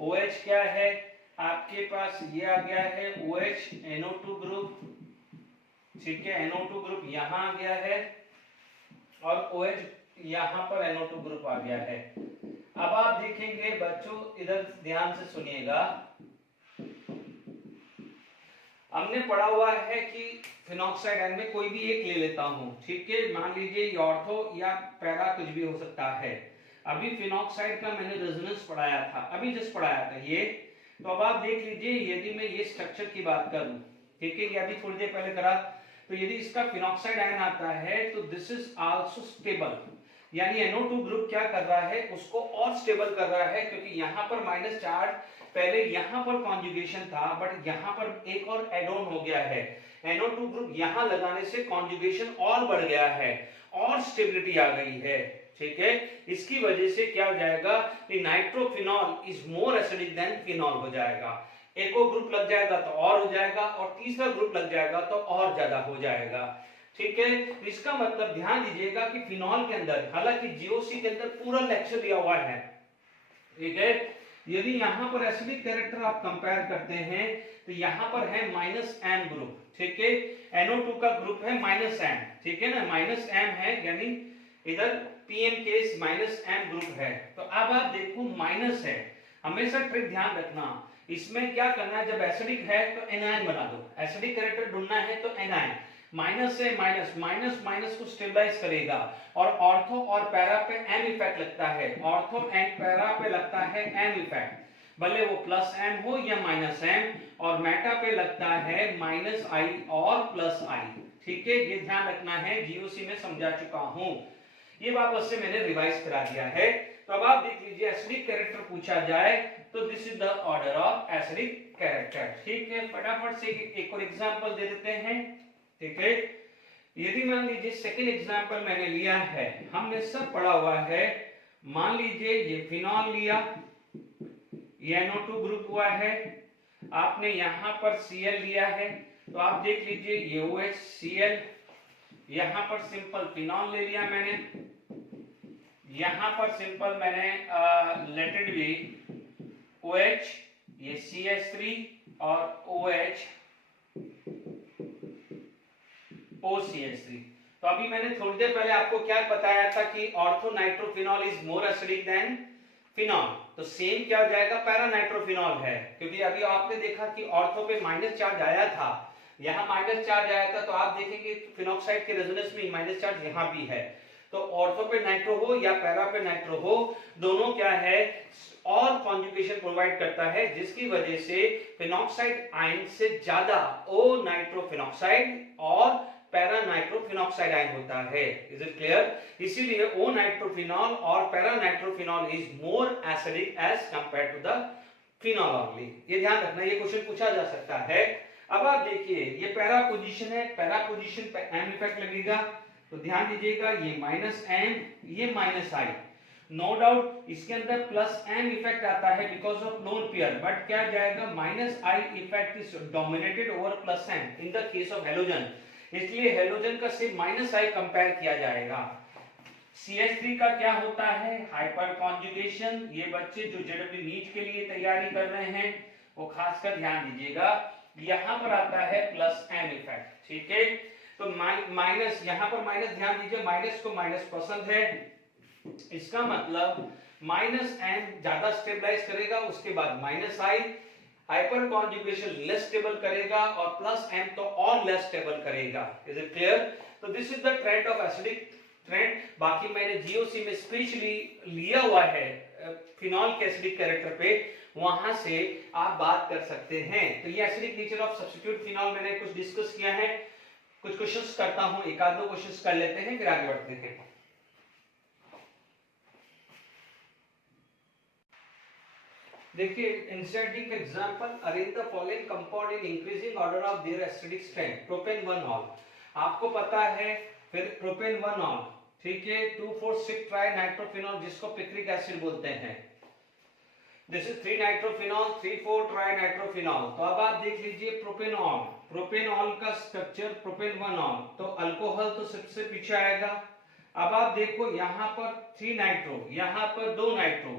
OH क्या है आपके पास, ये आ गया है OH NO2 ग्रुप, ठीक है। NO2 ग्रुप यहां आ गया है और OH यहां पर NO2 ग्रुप आ गया है। अब आप देखेंगे बच्चों, इधर ध्यान से सुनिएगा, हमने पढ़ा हुआ है कि फिनॉक्साइड आयन में कोई भी एक ले लेता हूं, ठीक है। मान लीजिए ये ऑर्थो या पैरा कुछ भी हो सकता है। अभी फिनॉक्साइड का मैंने रेजोनेंस पढ़ाया था, अभी जस्ट पढ़ाया था ये। तो अब आप देख लीजिए यदि मैं ये स्ट्रक्चर की बात करूं, ठीक है, ये अभी थोड़ी देर पहले करा, तो यदि इसका फिनॉक्साइड आयन आता है तो दिस इज आल्सो स्टेबल, यानी NO2 ग्रुप क्या कर रहा है, उसको और स्टेबल कर रहा है, क्योंकि यहां पर माइनस चार्ज, पहले यहां पर कॉन्जुगेशन था बट यहां पर एक और एड ऑन हो गया है, NO2 ग्रुप यहां लगाने से कॉन्जुगेशन और बढ़ गया है और स्टेबिलिटी आ गई है, ठीक है। इसकी वजह से क्या हो जाएगा कि nitrophenol is more acidic than phenol हो जाएगा। एक और ग्रुप लग जाएगा तो और हो जाएगा, और तीसरा ग्रुप लग जाएगा तो और ज्यादा हो जाएगा, ठीक है। इसका मतलब ध्यान दीजिएगा कि फिनॉल के अंदर, हालांकि GOC के अंदर पूरा लेक्चर दिया हुआ है, ठीक है। यदि यहां पर एसिडिक कैरेक्टर आप कंपेयर करते हैं तो यहां पर है -M ग्रुप, ठीक है। NO2 का ग्रुप है -M, ठीक है ना, -M है, यानी इधर PM केस -M ग्रुप है। तो अब आप देखो माइनस है, हमेशा ट्रिक ध्यान रखना, इसमें क्या करना है, जब एसिडिक है तो एनायन बना दो, एसिडिक कैरेक्टर ढूंढना है तो एनायन, माइनस से माइनस, माइनस माइनस को स्टेबलाइज करेगा, और ऑर्थो और पैरा पे M इफेक्ट लगता है, ऑर्थो एंड पैरा पे लगता है M इफेक्ट, भले वो +M हो या -M, और मेटा पे लगता है -I और +I, ठीक है। ये ध्यान रखना है, GOC में समझा चुका हूं, ये वापस से मैंने रिवाइज करा दिया है। तो अब आप देख लीजिए एसिडिक कैरेक्टर पूछा जाए तो this is the order of acidic character, ठीक है। फटाफट से एक और एग्जांपल दे देते हैं, ठीक है। यदि मान लीजिए सेकंड एग्जांपल मैंने लिया है, हमने सब पढ़ा हुआ है, मान लीजिए ये फिनॉल लिया, ये NO2 ग्रुप हुआ है, आपने यहां पर Cl लिया है, तो आप देख लीजिए ये OH Cl, यहां पर सिंपल फिनॉल ले लिया मैंने, यहां पर सिंपल मैंने लेट इट बी OH ये CH3 और OH OCH3। तो अभी मैंने थोड़ी देर पहले आपको क्या बताया था कि ortho nitrophenol is more acidic than phenol, तो सेम क्या हो जाएगा, पैरा नाइट्रोफिनॉल है, क्योंकि अभी आपने देखा कि ऑर्थो पे माइनस चार्ज आया था, यहाँ माइनस चार्ज आया था, तो आप देखेंगे फिनॉक्साइड के रेजोनेंस में माइनस चार्ज यहाँ भी है। तो ऑर्थो पे नाइट्रो हो या पैरा पे नाइट्रो हो, दोनों क्या है, और कॉन्जुगेशन प्रोवाइड करता है, जिसकी वजह से फिनॉक्साइड आयन से ज्यादा ओ नाइट्रोफिनॉक्साइड और पैरा नाइट्रोफिनॉक्साइड आयन होता है। Is it clear? इसीलिए ओ नाइट्रोफिनॉल और para nitrophenol is more acidic as compare to the phenol only. ये ध्यान रखना, ये क्वेश्चन पूछा जा सकता है। अब आप देखिए, ये पैरा पोजीशन है, पैरा पोजीशन पे एम इफेक्ट लगेगा, तो ध्यान दीजिएगा, ये माइनस एम, ये माइनस आई, नो डाउट इसके अंदर प्लस एम इफेक्ट आता है because of lone pair, but क्या जाएगा, minus I effect is dominated over plus M in the case of halogen, इसलिए हेलोजन का सिर्फ माइनस आई कंपेयर किया जाएगा। CH3 का क्या होता है, हाइपर कॉन्जुगेशन। ये बच्चे जो जेडब्ल्यू नीट के लिए तैयारी कर रहे हैं वो खासकर ध्यान दीजिएगा, यहां पर आता है प्लस एम इफेक्ट, ठीक है। तो माइनस, यहां पर माइनस, ध्यान दीजिए, माइनस को माइनस पसंद है, इसका मतलब माइनस एम ज्यादा स्टेबलाइज करेगा, उसके बाद minus I, hyperconjugation less stable करेगा, और प्लस एम तो और लेस स्टेबल करेगा। Is it clear? तो this is the trend of acidic trend. बाकी मैंने जीओसी में स्पेशली लिया हुआ है फिनॉल के एसिडिक कैरेक्टर पे, वहां से आप बात कर सकते हैं। तो ये acidic nature of substitute phenol मैंने कुछ डिस्कस किया है, कुछ क्वेश्चंस करता हूं, एक आध दो क्वेश्चंस कर लेते हैं, फिर आगे बढ़ते हैं। देखिए, inserting example, arrange the following compound in increasing order of their acidic strength. Propane one ol आपको पता है, फिर प्रोपेन-1-ऑल, ठीक है, 2,4,6 ट्राई नाइट्रोफिनॉल जिसको पिक्रिक एसिड बोलते हैं, this is 3 nitrophenol, 3,4 trinitrophenol. तो अब आप देख लीजिए प्रोपेनॉल, प्रोपेनॉल का स्ट्रक्चर प्रोपेन-1-ऑल, तो अल्कोहल तो सबसे पीछे आएगा। अब आप देखो यहाँ पर 3 नाइट्रो, यहाँ पर 2 नाइट्रो,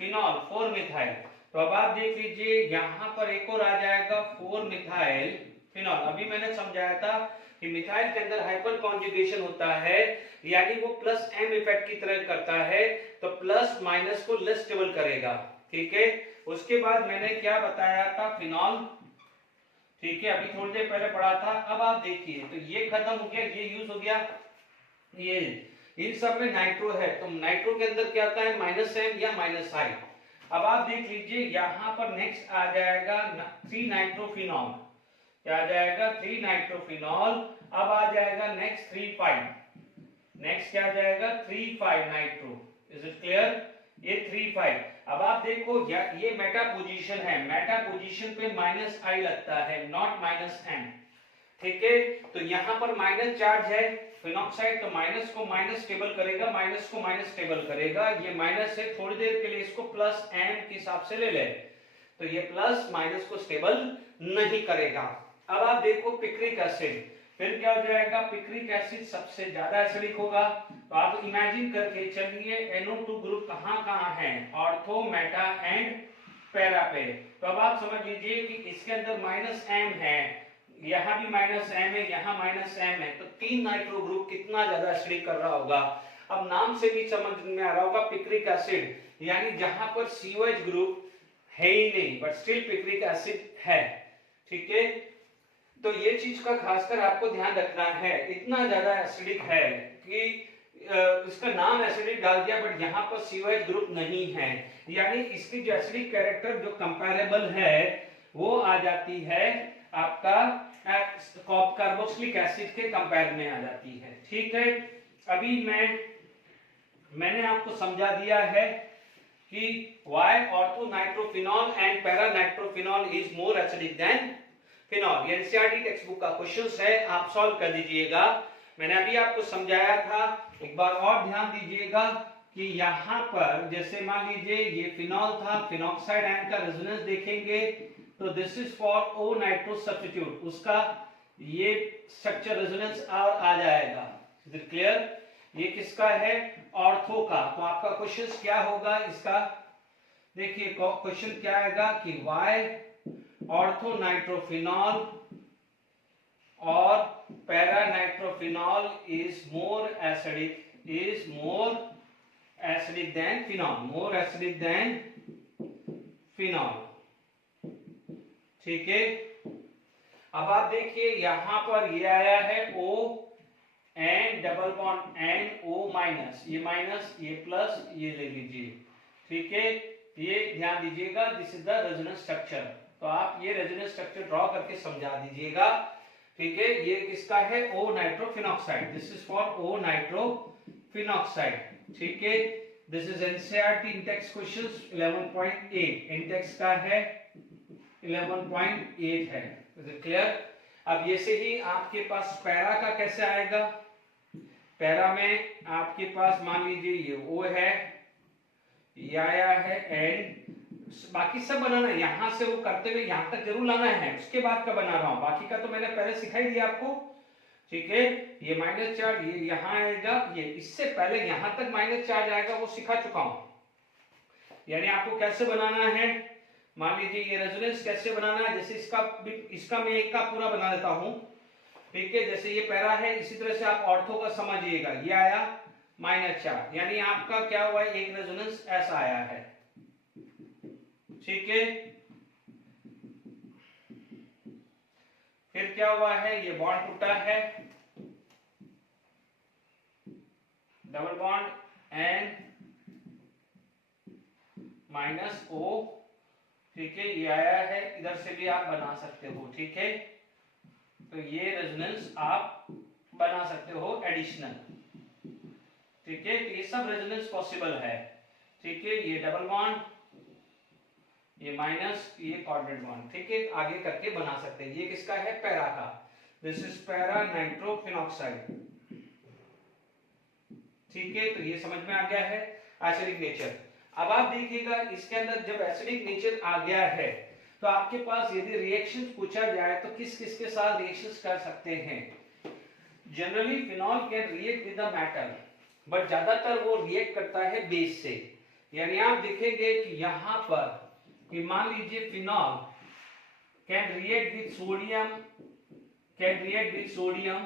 फिनॉल 4 मिथाइल, तो अब आप देख लीजिए यहाँ पर एक और आ जाएगा 4 मिथाइल फिनॉल। अभी मैंने समझाया था कि मिथाइल के अंदर हाइपर कॉन्जुगेशन होता है, यानी वो प्लस एम इफेक्ट की तरह करता है, तो प्लस माइनस को लेस स्टेबल करेगा, ठीक है। उसके बाद मैंने क्या बताया था, फिनॉल, ठीक है, अभी थोड़ी देर पहले पढ़ा था। अब आप देखिए, तो ये खत्म हो गया, ये यूज हो गया, ये इन सब में नाइट्रो है, तो नाइट्रो के अंदर क्या आता है, माइनस एम या माइनस आई। अब आप देख लीजिए यहाँ पर नेक्स्ट आ जाएगा 3 नाइट्रोफिनॉल, क्या आ जाएगा, 3 नाइट्रोफिनॉल। अब आ जाएगा नेक्स्ट 3,5, नेक्स्ट क्या आ जाएगा, 3,5 नाइट्रो। Is it clear? ये 3,5। अब आप देखो ये मेटा पोजीशन है, मेटा पोजीशन पे माइनस आई लगता है, नॉट माइनस एम, ठीक है। तो यहाँ पर माइनस चार्ज है फिनॉक्साइड, तो माइनस को माइनस स्टेबल करेगा, माइनस को माइनस स्टेबल करेगा, ये माइनस है, थोड़ी देर के लिए इसको प्लस एम के हिसाब से ले ले, तो ये प्लस माइनस को स्टेबल नहीं करेगा। अब आप देखो पिक्रिक एसिड, फिर क्या हो जाएगा, पिक्रिक एसिड सबसे ज्यादा एसिडिक होगा, तो आप इमेजिन करके चलिए NO2 ग्रुप कहाँ कहाँ है, ऑर्थो, मेटा एंड पैरा पे। तो अब आप समझ लीजिए कि इसके अंदर माइनस एम है, यहाँ भी माइनस एम है, यहाँ माइनस एम है, तो 3 नाइट्रो ग्रुप कितना ज्यादा एसिडिक कर रहा होगा। अब नाम से भी समझ में आ रहा होगा पिक्रिक एसिड, यानी जहां पर COH ग्रुप है ही नहीं बट स्टिल पिक्रिक एसिड है, ठीक है। तो ये चीज का खासकर आपको ध्यान रखना है, इतना ज्यादा एसिडिक है कि इसका नाम एसिडिक डाल दिया, बट यहाँ पर COH ग्रुप नहीं है, यानी इसकी जो एसिडिक कैरेक्टर जो कंपैरेबल है वो आ जाती है आपका कार्बोक्सिलिक एसिड के कंपेयर में आ जाती है, ठीक है। अभी मैंने आपको समझा दिया है कि why ortho nitrophenol and para nitrophenol is more acidic than phenol. ये एनसीईआरटी टेक्स्ट बुक का क्वेश्चन है, आप सॉल्व कर दीजिएगा। मैंने अभी आपको समझाया था, एक बार और ध्यान दीजिएगा कि यहाँ पर जैसे मान लीजिए ये फिनॉल था, फिनॉक्साइड आयन का रेजोनेंस देखेंगे तो this is for O nitro substitute, उसका ये स्ट्रक्चर रेजोनेंस और आ जाएगा। Is it clear? ये किसका है, ऑर्थो का। तो आपका क्वेश्चन क्या होगा इसका, देखिए क्वेश्चन क्या आएगा कि वाई ऑर्थोनाइट्रोफिनॉल और paranitrophenol is more acidic than phenol, ठीक है। अब आप देखिए यहां पर ये आया है O and double bond N O minus, ये माइनस ये प्लस, ये ले लीजिए, ठीक है। ये ध्यान दीजिएगा, this is the resonance structure. तो आप ये रेजोनेंस स्ट्रक्चर ड्रॉ करके समझा दीजिएगा, ठीक है। ये किसका है? O nitrophenoxide, this is for O nitrophenoxide, ठीक है। This is NCERT index questions 11.8, index का है 11.8 है, इज इट क्लियर? अब ये से ही आपके पास पैरा का कैसे आएगा? पैरा में आपके पास मान लीजिए ये O है, ये आया है एंड बाकी सब बनाना है, यहां से वो करते हुए यहां तक जरूर लाना है, उसके बाद का बना रहा हूं, बाकी का तो मैंने पहले सिखाई दिया आपको, ठीक है। ये माइनस चार्ज ये यहां आएगा, ये इससे पहले यहां तक माइनस चार्ज आएगा वो सिखा चुका हूं। यानी आपको कैसे बनाना है, मान लीजिए ये रेजोनेंस कैसे बनाना है, जैसे इसका मैं एक का पूरा बना देता हूं, ठीक है। जैसे ये पैरा है, इसी तरह से आप ऑर्थो का समझिएगा, ये आया माइनस चार्ज, यानी आपका क्या हुआ है, एक रेजोनेंस ऐसा आया है, ठीक है। फिर क्या हुआ है, ये बॉन्ड टूटा है, double bond N minus O, ठीक है। ये आया है, इधर से भी आप बना सकते हो, ठीक है। तो ये रेजोनेंस आप बना सकते हो एडिशनल, ठीक है। तो ये सब रेजोनेंस पॉसिबल है, ठीक है। ये डबल बॉन्ड, ये माइनस, ये कोऑर्डिनेट बॉन्ड, ठीक है। आगे करके बना सकते हैं। ये किसका है? पैरा का, दिस इज पैरा नाइट्रोफिनॉक्साइड, ठीक है। तो ये समझ में आ गया है एसिडिक नेचर। अब आप देखिएगा इसके अंदर जब एसिडिक नेचर आ गया है तो आपके पास यदि रिएक्शन पूछा जाए तो किस किस के साथ रिएक्शंस कर सकते हैं? Generally phenol can react with the metal, but ज्यादातर वो रिएक्ट करता है बेस से। यानी आप देखेंगे कि यहां पर कि मान लीजिए phenol can react with sodium,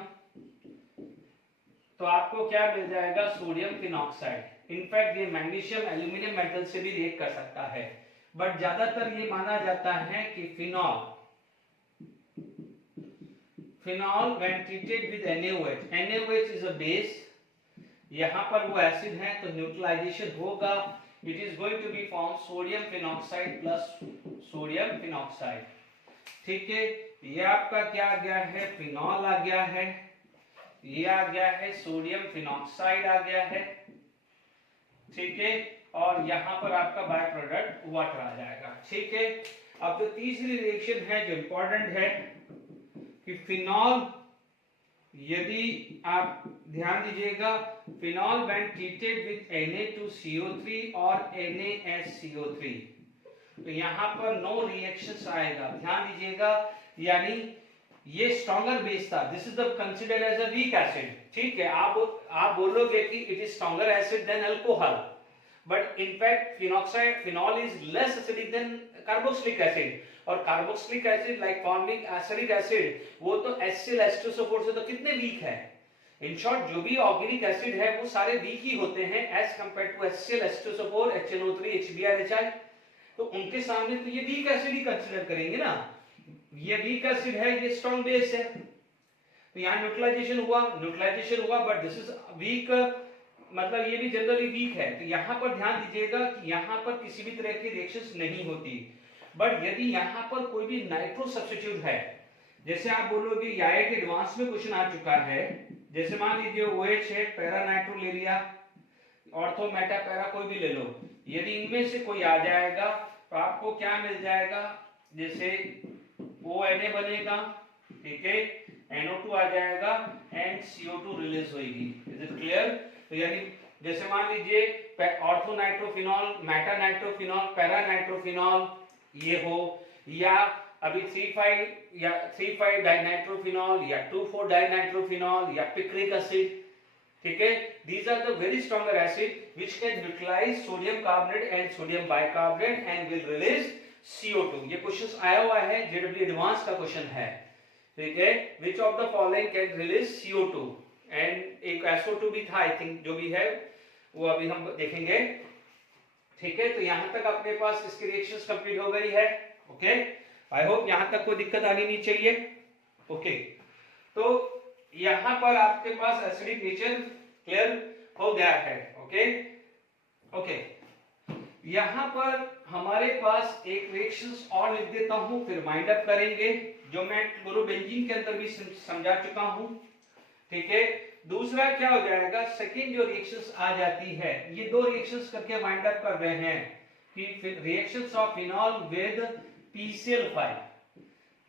तो आपको क्या मिल जाएगा? Sodium phenoxide. इनफैक्ट ये मैग्नीशियम एल्यूमिनियम मेटल से भी रिएक्ट कर सकता है, बट ज्यादातर ये माना जाता है कि phenol when treated with NaOH is a base, यहां पर वो एसिड है तो न्यूट्रलाइजेशन होगा, it is going to be form sodium phenoxide plus sodium phenoxide, ठीक है। ये आपका क्या आ गया है? फिनॉल आ गया है, ये आ गया है सोडियम फिनॉक्साइड आ गया है, ठीक है। और यहां पर आपका बाय प्रोडक्ट वाटर आ जाएगा, ठीक है। अब जो तीसरी रिएक्शन है जो इंपॉर्टेंट है कि फिनॉल, यदि आप ध्यान दीजिएगा, phenol when treated with Na2CO3 और NaSCO3, तो यहां पर नो रिएक्शंस आएगा, ध्यान दीजिएगा। यानी ये स्ट्रॉन्गर बेस था, this is the considered as a weak acid, ठीक है। आप बोलोगे कि it is stronger acid than alcohol, but in fact phenol is less acidic than carboxylic acid, और carboxylic acid like forming acidic acid वो तो HCl H2SO4 से तो कितने वीक है। इन शॉर्ट जो भी ऑर्गेनिक एसिड है वो सारे वीक ही होते हैं as compared to HCl H2SO4 HNO3 HBrHI, तो उनके सामने तो ये वीक एसिड ही कंसीडर करेंगे ना। ये वीक एसिड है, ये स्ट्रॉन्ग बेस है, तो यहाँ न्यूट्रलाइजेशन हुआ, बट दिस इज वीक, मतलब ये भी जनरली वीक है। तो यहाँ पर ध्यान दीजिएगा कि यहाँ पर किसी भी तरह की रिएक्शंस नहीं होती, बट यदि यहाँ पर कोई भी नाइट्रो सब्स्टिट्यूट है, जैसे आप बोलोगे IIT एडवांस में क्वेश्चन आ चुका है, जैसे मान लीजिए OH है, पैरा नाइट्रो ले लिया, ऑर्थो मेटा पैरा कोई भी ले लो, यदि इनमें से कोई आ जाएगा तो आपको क्या मिल जाएगा? जैसे ONA बनेगा, ठीक है, NO2 आ जाएगा एंड CO2 रिलीज होगी, इज इट क्लियर? तो यानी जैसे मान लीजिए ortho nitrophenol, Meta nitrophenol, para nitrophenol ये हो, या अभी 3,5 डाइनाइट्रोफिनॉल या 2,4 डाइनाइट्रोफिनॉल या पिक्रिक एसिड, ठीक है, these are the very stronger acid which can neutralize sodium carbonate and sodium bicarbonate and will release CO2। ये क्वेश्चन आया हुआ है, जेडब्ल्यू एडवांस का क्वेश्चन है, ठीक है। which of the following can release CO2 and एक SO2 भी था आई थिंक, जो भी है वो अभी हम देखेंगे, ठीक है। तो यहां तक अपने पास इसकी रिएक्शंस कंप्लीट हो गई है, ओके। आई होप यहां तक कोई दिक्कत आनी नहीं चाहिए, ओके। तो यहां पर आपके पास एसिडिक नेचर क्लियर हो गया है, ओके ओके। यहां पर हमारे पास एक रिएक्शंस और लिख देता हूं, फिर वाइंड अप करेंगे, जो मैं क्लोरोबेंजीन के अंदर भी समझा चुका हूं, ठीक है। दूसरा क्या हो जाएगा, सेकेंड जो रिएक्शंस आ जाती है, ये दो रिएक्शंस करके वाइंड अप कर रहे हैं कि reactions of phenol with PCl5।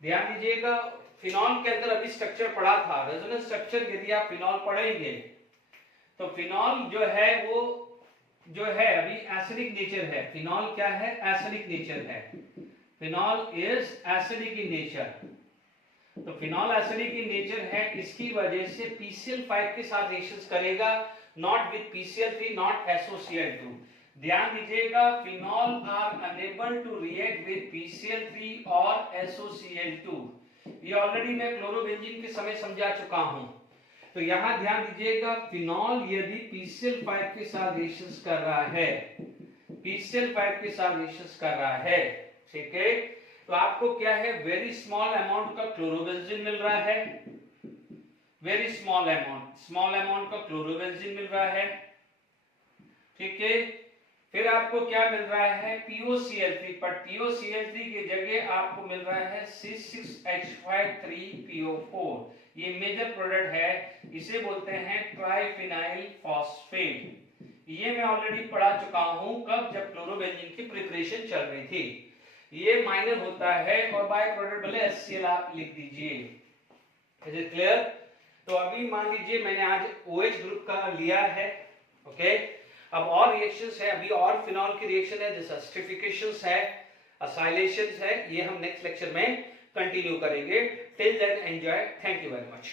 ध्यान दीजिएगा, फिनॉल के अंदर अभी स्ट्रक्चर पढ़ा था, रेजोनेंस स्ट्रक्चर। यदि आप फिनॉल पढ़ेंगे तो फिनॉल जो है वो जो है अभी एसिडिक नेचर है। फिनॉल क्या है, एसिडिक नेचर है। Phenol is acidic in nature. तो फिनॉल एसिडिक इन नेचर है, इसकी वजह से PCl5 के साथ रिएक्शंस करेगा, not with PCl3, not SOCl2। ध्यान दीजिएगा, phenol are unable to react with PCl3 और SOCl2। ये ऑलरेडी मैं क्लोरोबेंजीन के समय समझा चुका हूं। तो यहां ध्यान दीजिएगा, फिनॉल यदि PCl5 के साथ रिएक्शंस कर रहा है, PCl5 के साथ रिएक्शंस कर रहा है, ठीक है, तो आपको क्या है, वेरी स्मॉल अमाउंट का क्लोरोबेंजीन मिल रहा है, वेरी स्मॉल अमाउंट का क्लोरोबेंजीन मिल रहा है, ठीक है। फिर आपको क्या मिल रहा है, POCl3, पर POCl3 की जगह आपको मिल रहा है C6H5 3PO4। ये मेजर प्रोडक्ट है, इसे बोलते हैं ट्राइफिनाइल फॉस्फेट। ये मैं ऑलरेडी पढ़ा चुका हूं, कब, जब क्लोरोबेंजीन की प्रिपरेशन चल रही थी। ये माइनर होता है और बाय प्रोडक्ट बोले HCl आप लिख दीजिए। Is it clear? तो अभी मान लीजिए मैंने आज OH ग्रुप का लिया है, ओके। अब और रिएक्शंस है, अभी और फिनॉल की रिएक्शन है, जैसे एसिडिफिकेशंस है, असाइलेशंस है, ये हम नेक्स्ट लेक्चर में कंटिन्यू करेंगे। Till then enjoy, thank you very much.